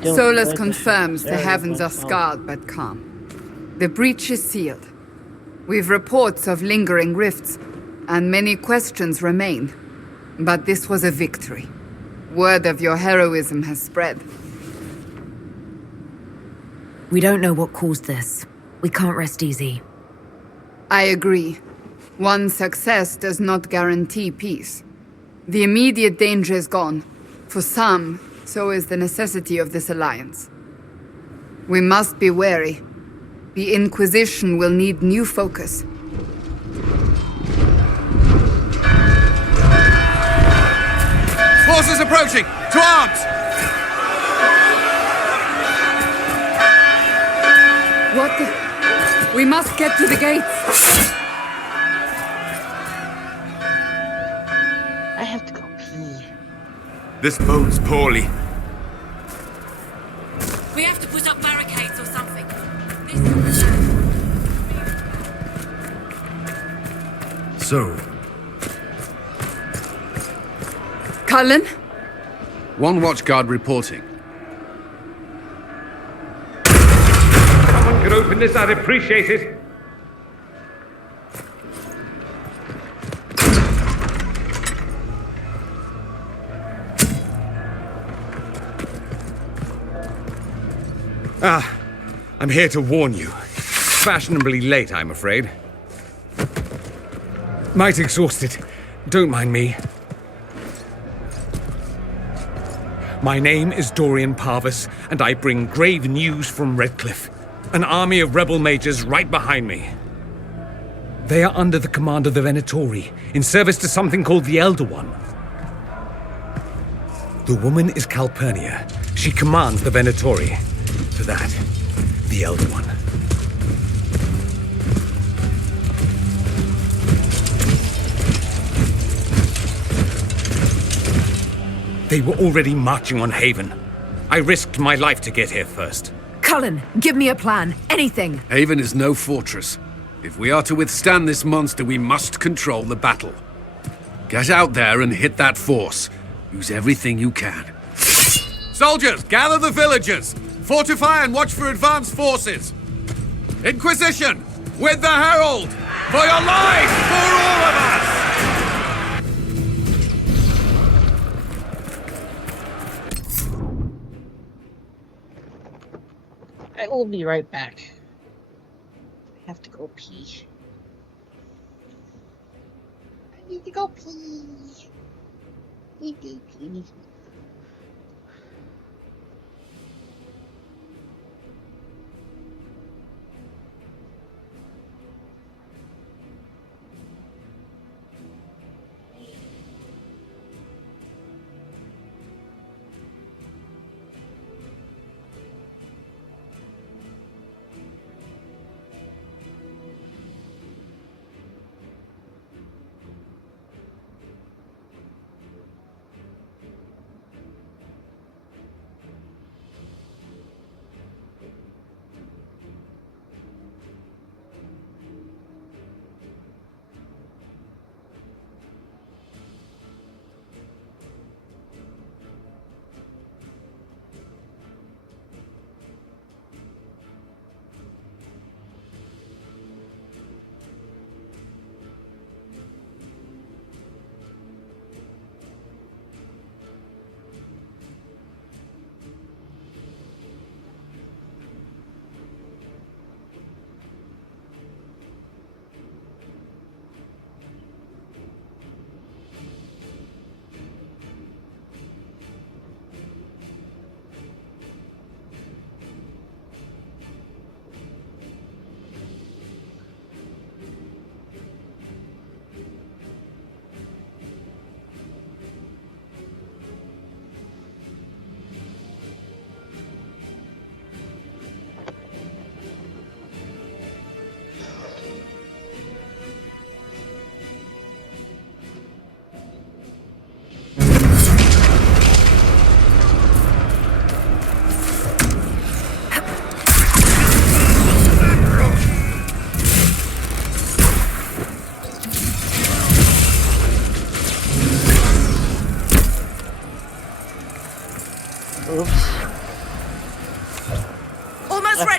Solus confirms the heavens are scarred but calm. The breach is sealed. We've reports of lingering rifts, and many questions remain. But this was a victory. Word of your heroism has spread. We don't know what caused this. We can't rest easy. I agree. One success does not guarantee peace. The immediate danger is gone. For some, so is the necessity of this alliance. We must be wary. The Inquisition will need new focus. Forces approaching! To arms! What the... We must get to the gates! I have to go pee. This bodes poorly. We have to put up barricades or something. So, Cullen? One watchguard reporting. Someone could open this, I'd appreciate it. I'm here to warn you. Fashionably late, I'm afraid. Might exhausted. Don't mind me. My name is Dorian Parvis, and I bring grave news from Redcliffe. An army of rebel mages right behind me. They are under the command of the Venatori, in service to something called the Elder One. The woman is Calpurnia. She commands the Venatori. To that, the Elder One. They were already marching on Haven. I risked my life to get here first. Cullen, give me a plan. Anything. Haven is no fortress. If we are to withstand this monster, we must control the battle. Get out there and hit that force. Use everything you can. Soldiers, gather the villagers! Fortify and watch for advanced forces! Inquisition! With the Herald! For your lives! For all of us! I will be right back. I have to go pee. I need to go pee. Pee.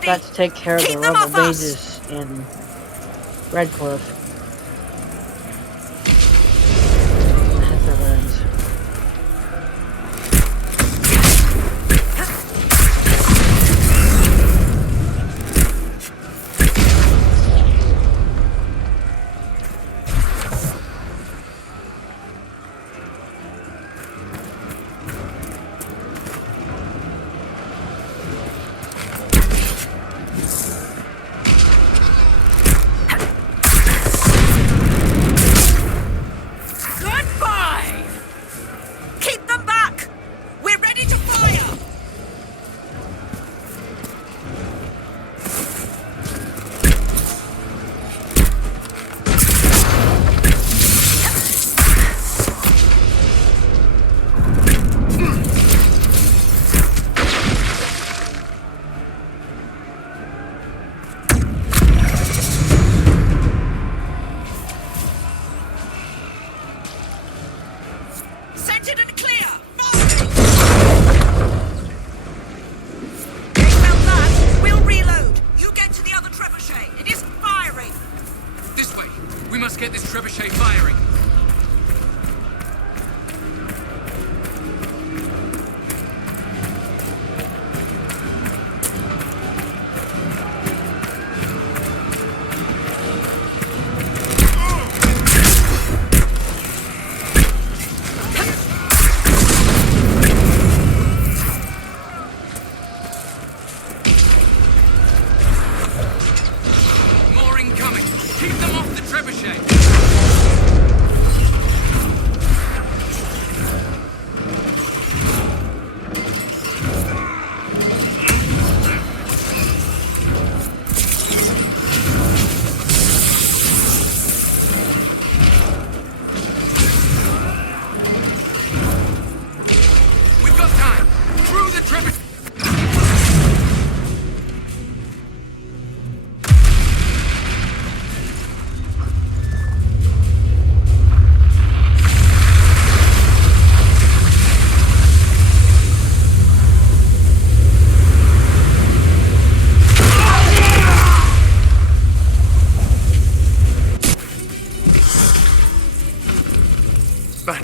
Got to take care of the rebel bases in Redcliffe. Netherlands.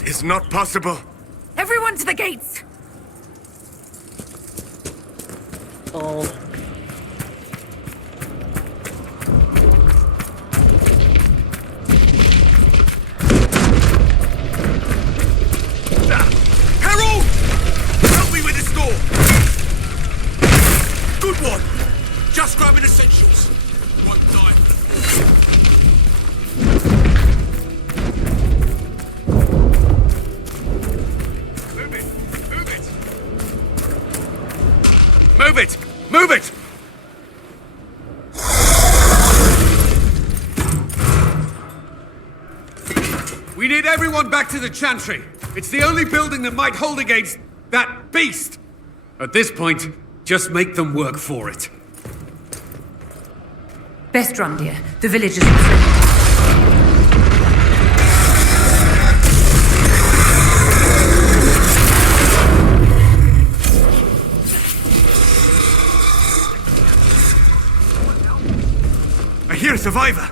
is not possible. Everyone to the gates! Oh. Harold! Help me with this door! Good one! Just grabbing essentials. Won't die. Move it! Move it! Move it! Move it! We need everyone back to the Chantry. It's the only building that might hold against that beast. At this point, just make them work for it. Best run, dear. The village is inflamed. I hear a survivor.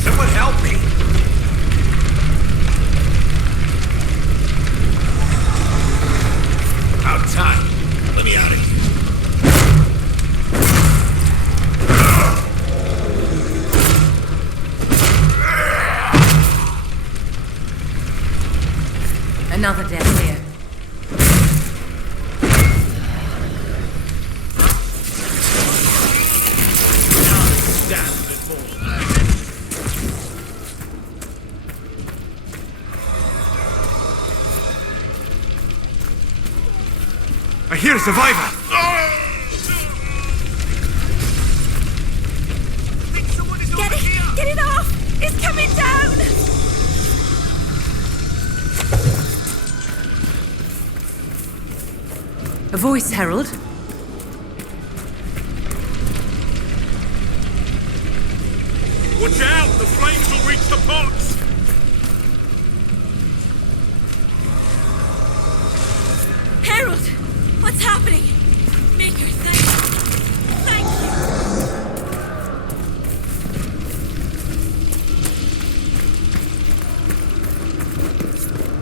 Someone help me! About time. Let me out of here. Another death here. I hear a survivor. Get it! Get it off! It's coming down! A voice, Harold. Watch out! The flames will reach the pots! Harold! What's happening? Maker, thank you. Thank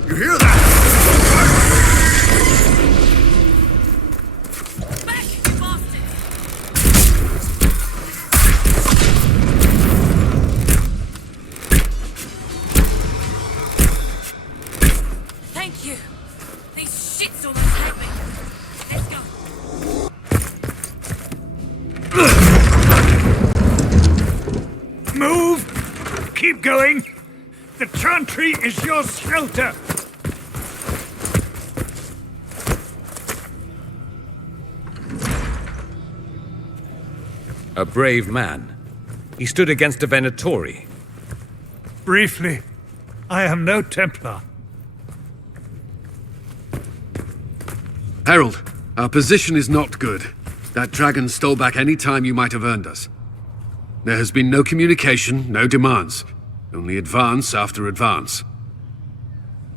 You hear that? Back, you bastard! Thank you. These shits almost had me. Let's go. Move! Keep going! The Chantry is your shelter! A brave man. He stood against a Venatori. Briefly, I am no Templar. Harold, our position is not good. That dragon stole back any time you might have earned us. There has been no communication, no demands. Only advance after advance.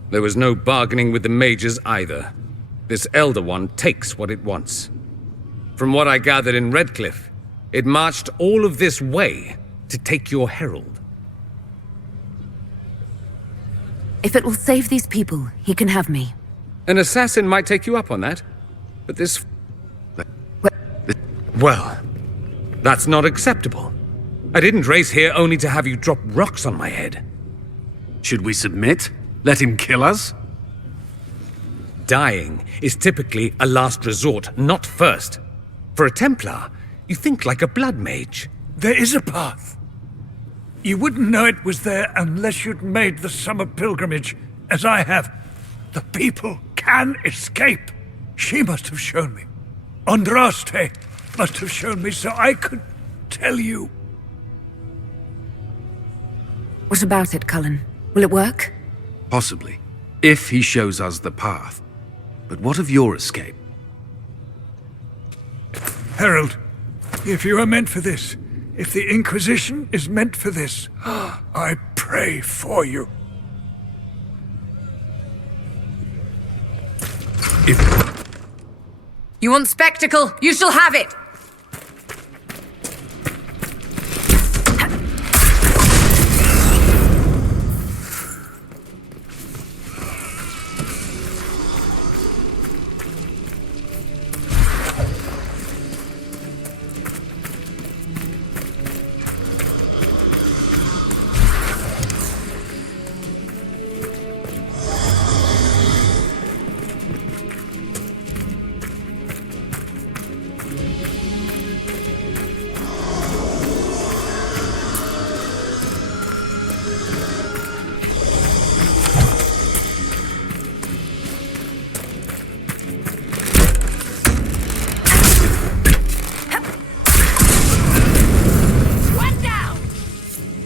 There was no bargaining with the mages either. This Elder One takes what it wants. From what I gathered in Redcliffe, it marched all of this way to take your herald. If it will save these people, he can have me. An assassin might take you up on that, but this... Well, that's not acceptable. I didn't race here only to have you drop rocks on my head. Should we submit? Let him kill us? Dying is typically a last resort, not first. For a Templar, you think like a blood mage. There is a path. You wouldn't know it was there unless you'd made the summer pilgrimage, as I have. The people can escape. She must have shown me. Andraste must have shown me so I could tell you. What about it, Cullen? Will it work? Possibly, if he shows us the path. But what of your escape? Harold, if you are meant for this, if the Inquisition is meant for this, I pray for you. You want spectacle? You shall have it!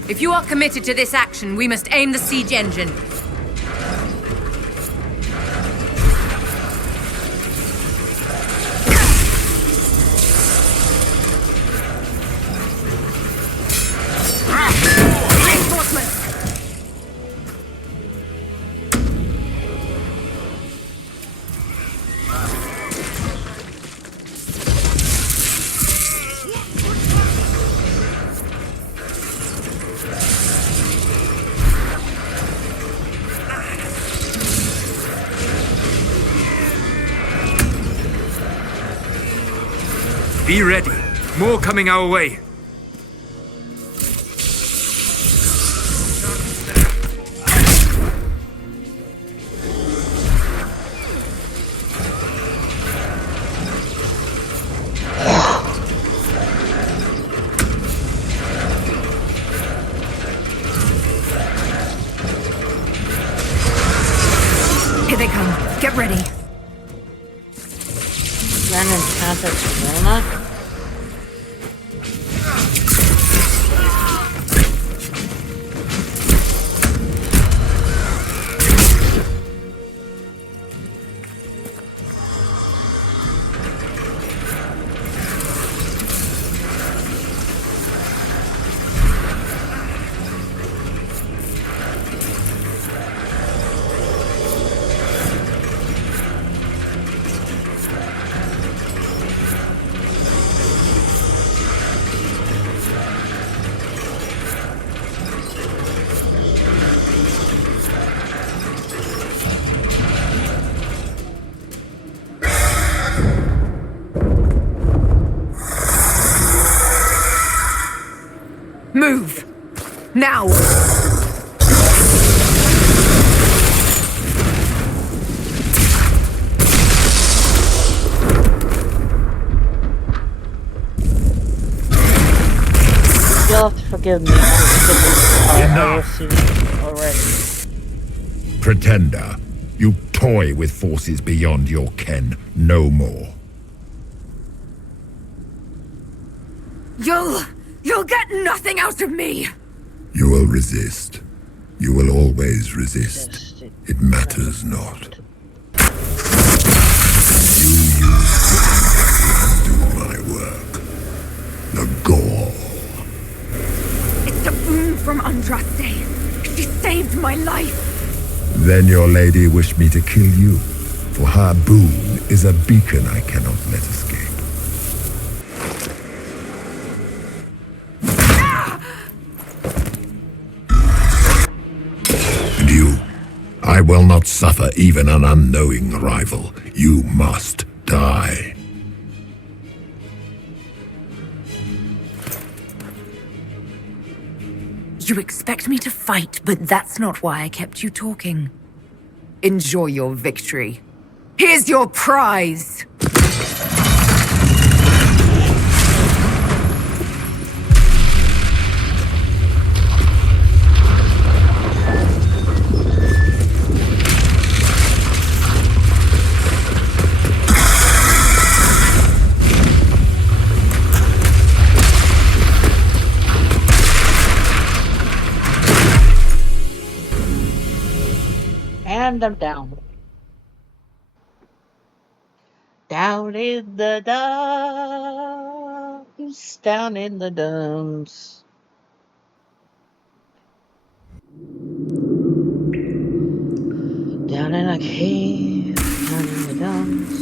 If you are committed to this action, we must aim the siege engine. Reinforcements! Be ready. More coming our way. Here they come. Get ready. Random context Rona? Move! Now! You'll have to forgive me for I've seen it already. Pretender, you toy with forces beyond your ken no more. You'll get nothing out of me! You will resist. You will always resist. It matters not. You use to do my work. The gall. It's a boon from Andraste. She saved my life. Then your lady wished me to kill you, for her boon is a beacon I cannot let escape. And you, I will not suffer even an unknowing rival. You must die. You expect me to fight, but that's not why I kept you talking. Enjoy your victory. Here's your prize! And I'm down. Down in the dumps. Down in the dumps. Down in a cave. Down in the dumps.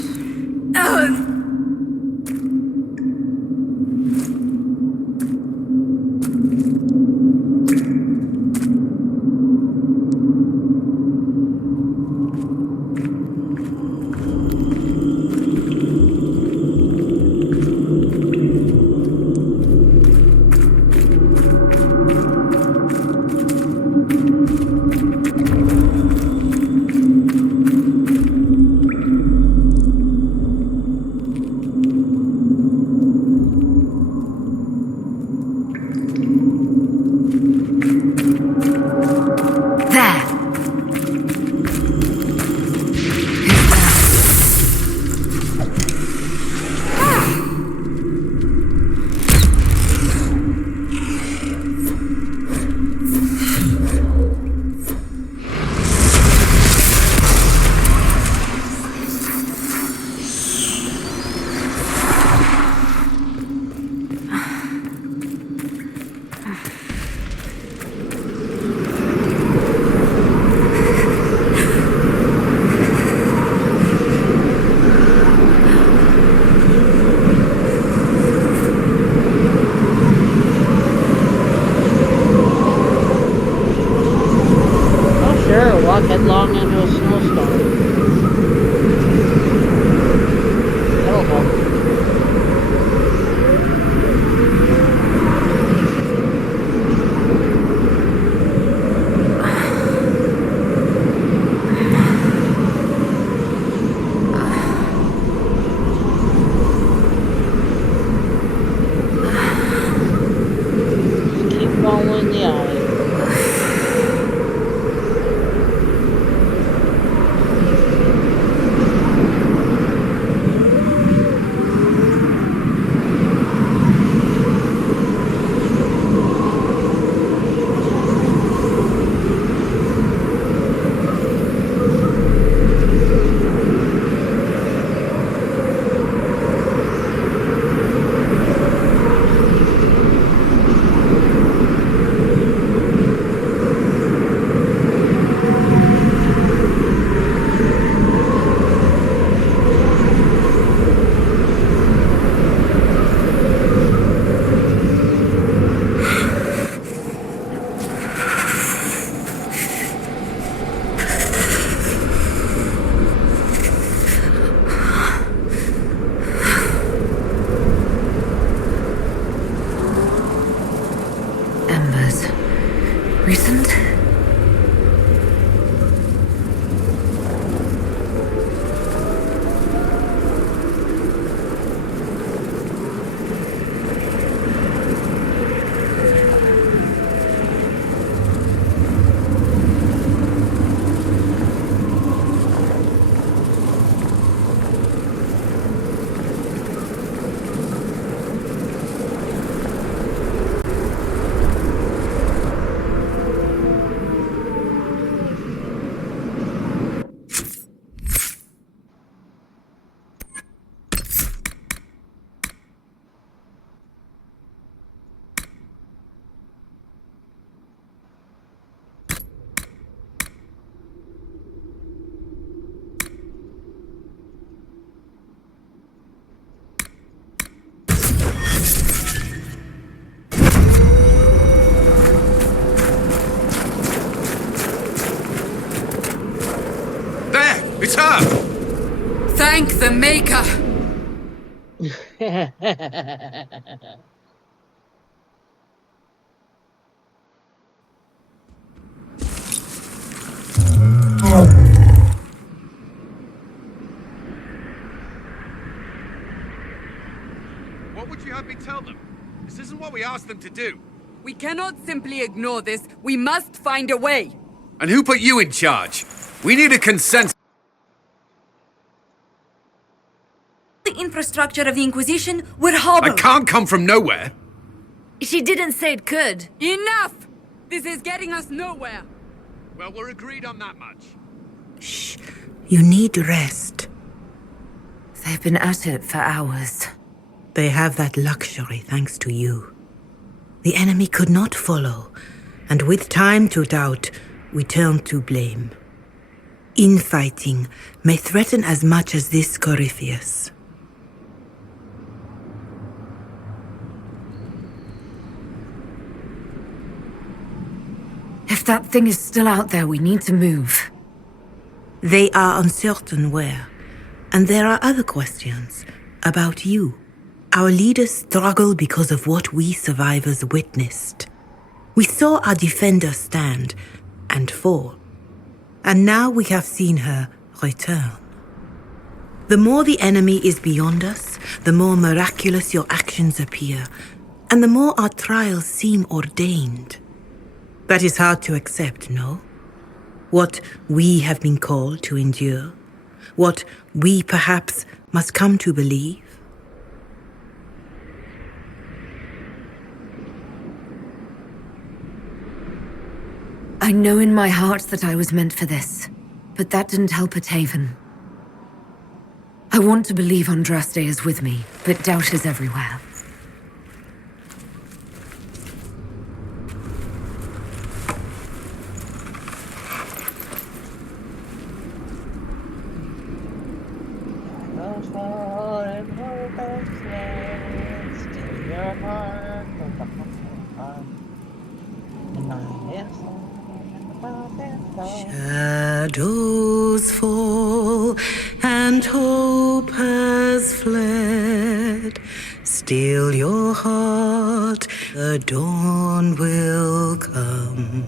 Thank the Maker! What would you have me tell them? This isn't what we asked them to do. We cannot simply ignore this. We must find a way. And who put you in charge? We need a consensus. The infrastructure of the Inquisition would hobble. I can't come from nowhere. She didn't say it could. Enough! This is getting us nowhere. Well, we're agreed on that much. Shh. You need rest. They've been at it for hours. They have that luxury thanks to you. The enemy could not follow, and with time to doubt, we turn to blame. Infighting may threaten as much as this Corypheus. If that thing is still out there, we need to move. They are uncertain where, and there are other questions about you. Our leaders struggle because of what we survivors witnessed. We saw our defender stand and fall, and now we have seen her return. The more the enemy is beyond us, the more miraculous your actions appear, and the more our trials seem ordained. That is hard to accept, no? What we have been called to endure, what we perhaps must come to believe. I know in my heart that I was meant for this, but that didn't help at Haven. I want to believe Andraste is with me, but doubt is everywhere. Shadows fall and hope has fled. Still your heart, the dawn will come.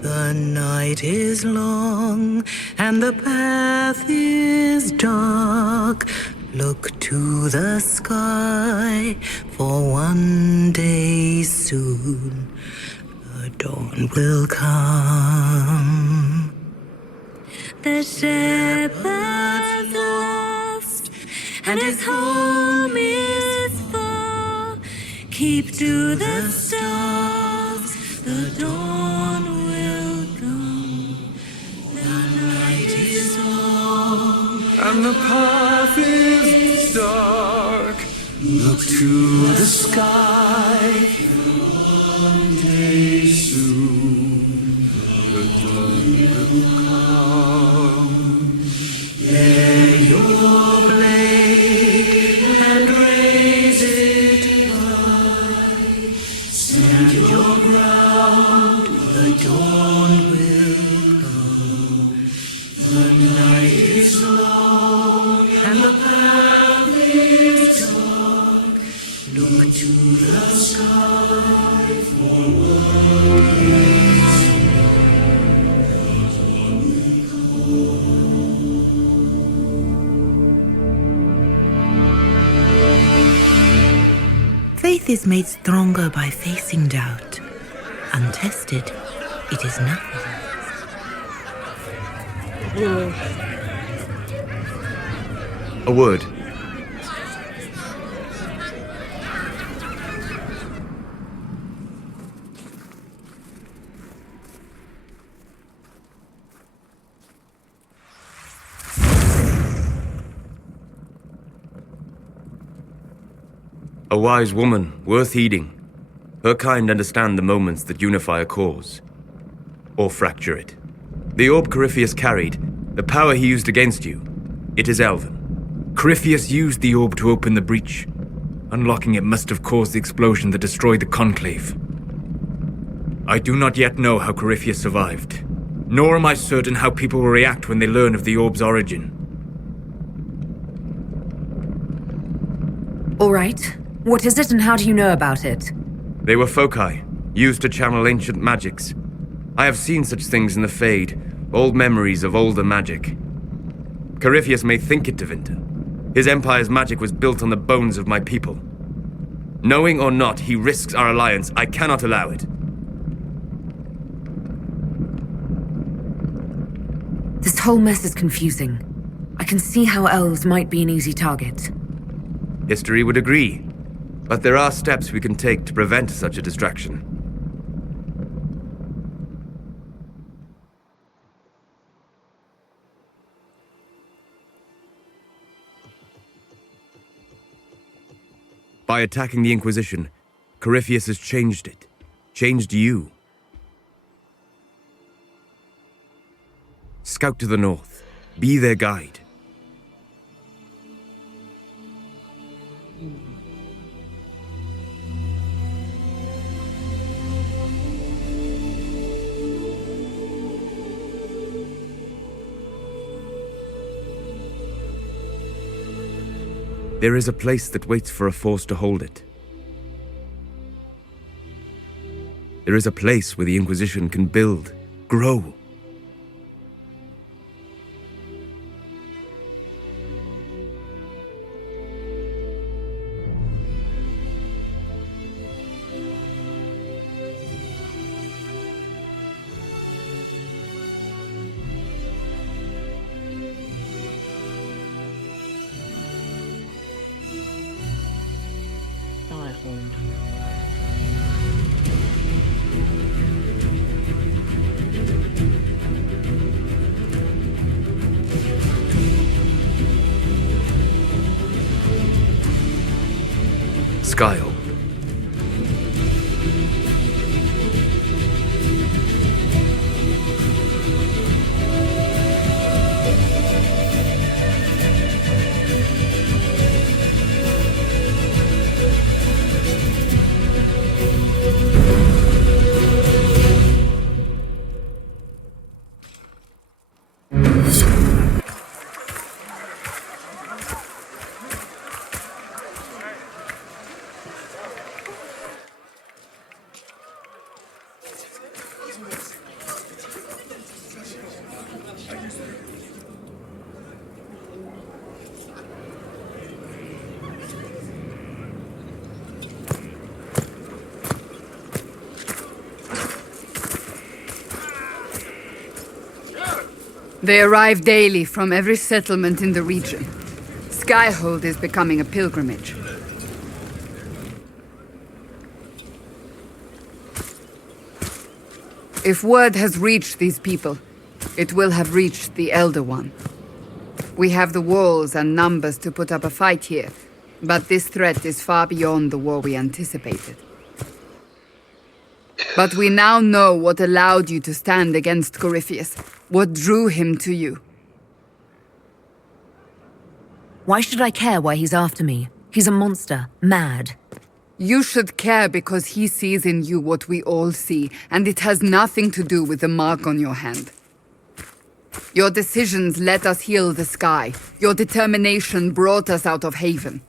The night is long and the path is dark. Look to the sky, for one day soon the dawn will come. The shepherd's lost, and his home is far. Keep to the stars, the dawn will come. The night is long, and the path is dark. Look to the sky. One day soon, the dawn will come. Bear your blade and raise it high. Stand your ground, the dawn will come. The night is long and the path is dark. Look to the sky for one day. Faith is made stronger by facing doubt. Untested, it is nothing. A word. A wise woman, worth heeding. Her kind understand the moments that unify a cause. Or fracture it. The orb Corypheus carried, the power he used against you, it is Elven. Corypheus used the orb to open the breach. Unlocking it must have caused the explosion that destroyed the Conclave. I do not yet know how Corypheus survived, nor am I certain how people will react when they learn of the orb's origin. All right. What is it and how do you know about it? They were foci, used to channel ancient magics. I have seen such things in the Fade, old memories of older magic. Corypheus may think it Tevinter. His empire's magic was built on the bones of my people. Knowing or not, he risks our alliance. I cannot allow it. This whole mess is confusing. I can see how elves might be an easy target. History would agree. But there are steps we can take to prevent such a distraction. By attacking the Inquisition, Corypheus has changed it. Changed you. Scout to the north. Be their guide. There is a place that waits for a force to hold it. There is a place where the Inquisition can build, grow. Skyhold. They arrive daily from every settlement in the region. Skyhold is becoming a pilgrimage. If word has reached these people, it will have reached the Elder One. We have the walls and numbers to put up a fight here, but this threat is far beyond the war we anticipated. But we now know what allowed you to stand against Corypheus, what drew him to you. Why should I care why he's after me? He's a monster, mad. You should care because he sees in you what we all see, and it has nothing to do with the mark on your hand. Your decisions let us heal the sky. Your determination brought us out of Haven.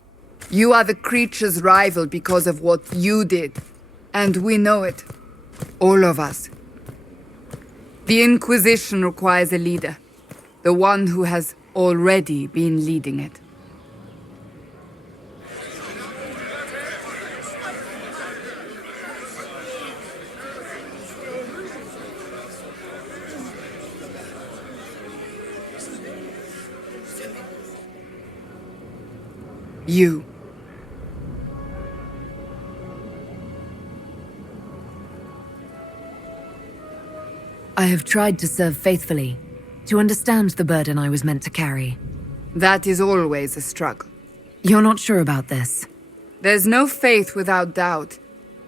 You are the creature's rival because of what you did, and we know it. All of us. The Inquisition requires a leader, the one who has already been leading it. You. I have tried to serve faithfully, to understand the burden I was meant to carry. That is always a struggle. You're not sure about this? There's no faith without doubt,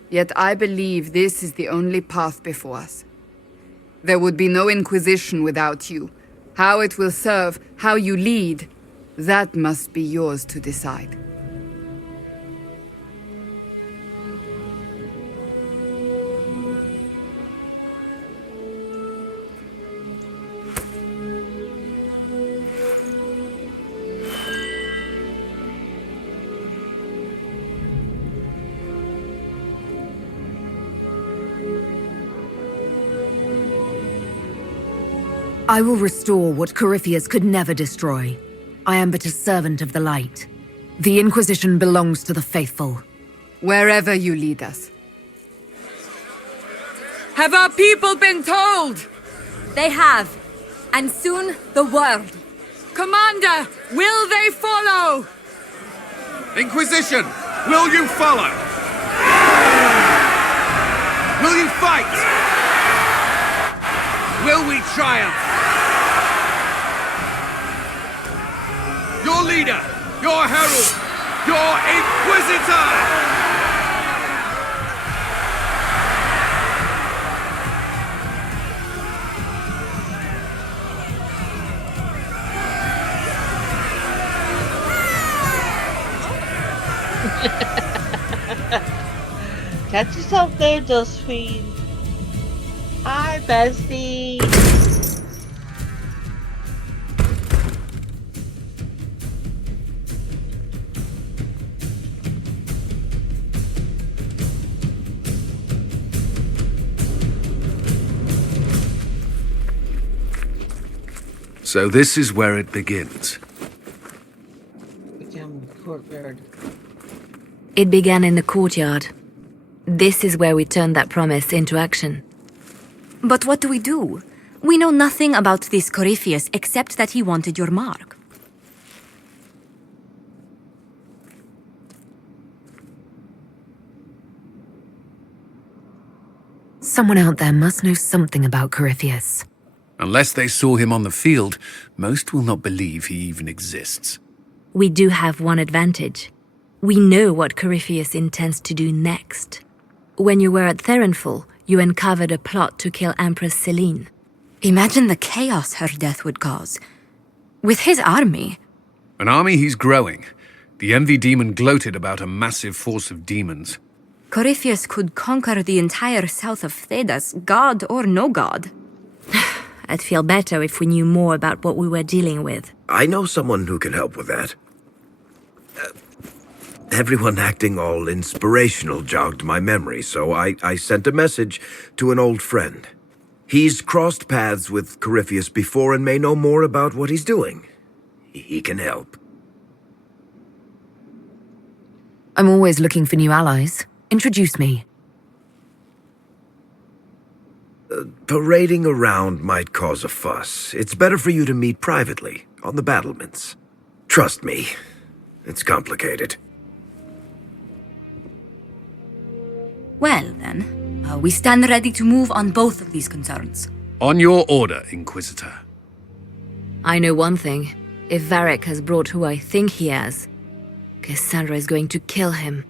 yet I believe this is the only path before us. There would be no Inquisition without you. How it will serve, how you lead, that must be yours to decide. I will restore what Corypheus could never destroy. I am but a servant of the light. The Inquisition belongs to the faithful. Wherever you lead us. Have our people been told? They have. And soon, the world. Commander, will they follow? Inquisition, will you follow? Will you fight? Will we triumph? Your leader, your herald, your Inquisitor! Catch yourself there, Josephine. Hi, bestie. So this is where it begins. Become the courtyard. It began in the courtyard. This is where we turned that promise into action. But what do? We know nothing about this Corypheus except that he wanted your mark. Someone out there must know something about Corypheus. Unless they saw him on the field, most will not believe he even exists. We do have one advantage. We know what Corypheus intends to do next. When you were at Therenfall, you uncovered a plot to kill Empress Celine. Imagine the chaos her death would cause. With his army. An army he's growing. The Envy Demon gloated about a massive force of demons. Corypheus could conquer the entire south of Thedas, god or no god. I'd feel better if we knew more about what we were dealing with. I know someone who can help with that. Everyone acting all inspirational jogged my memory, so I sent a message to an old friend. He's crossed paths with Corypheus before and may know more about what he's doing. He can help. I'm always looking for new allies. Introduce me. Parading around might cause a fuss. It's better for you to meet privately, on the battlements. Trust me, it's complicated. Well, then, we stand ready to move on both of these concerns. On your order, Inquisitor. I know one thing. If Varric has brought who I think he has, Cassandra is going to kill him.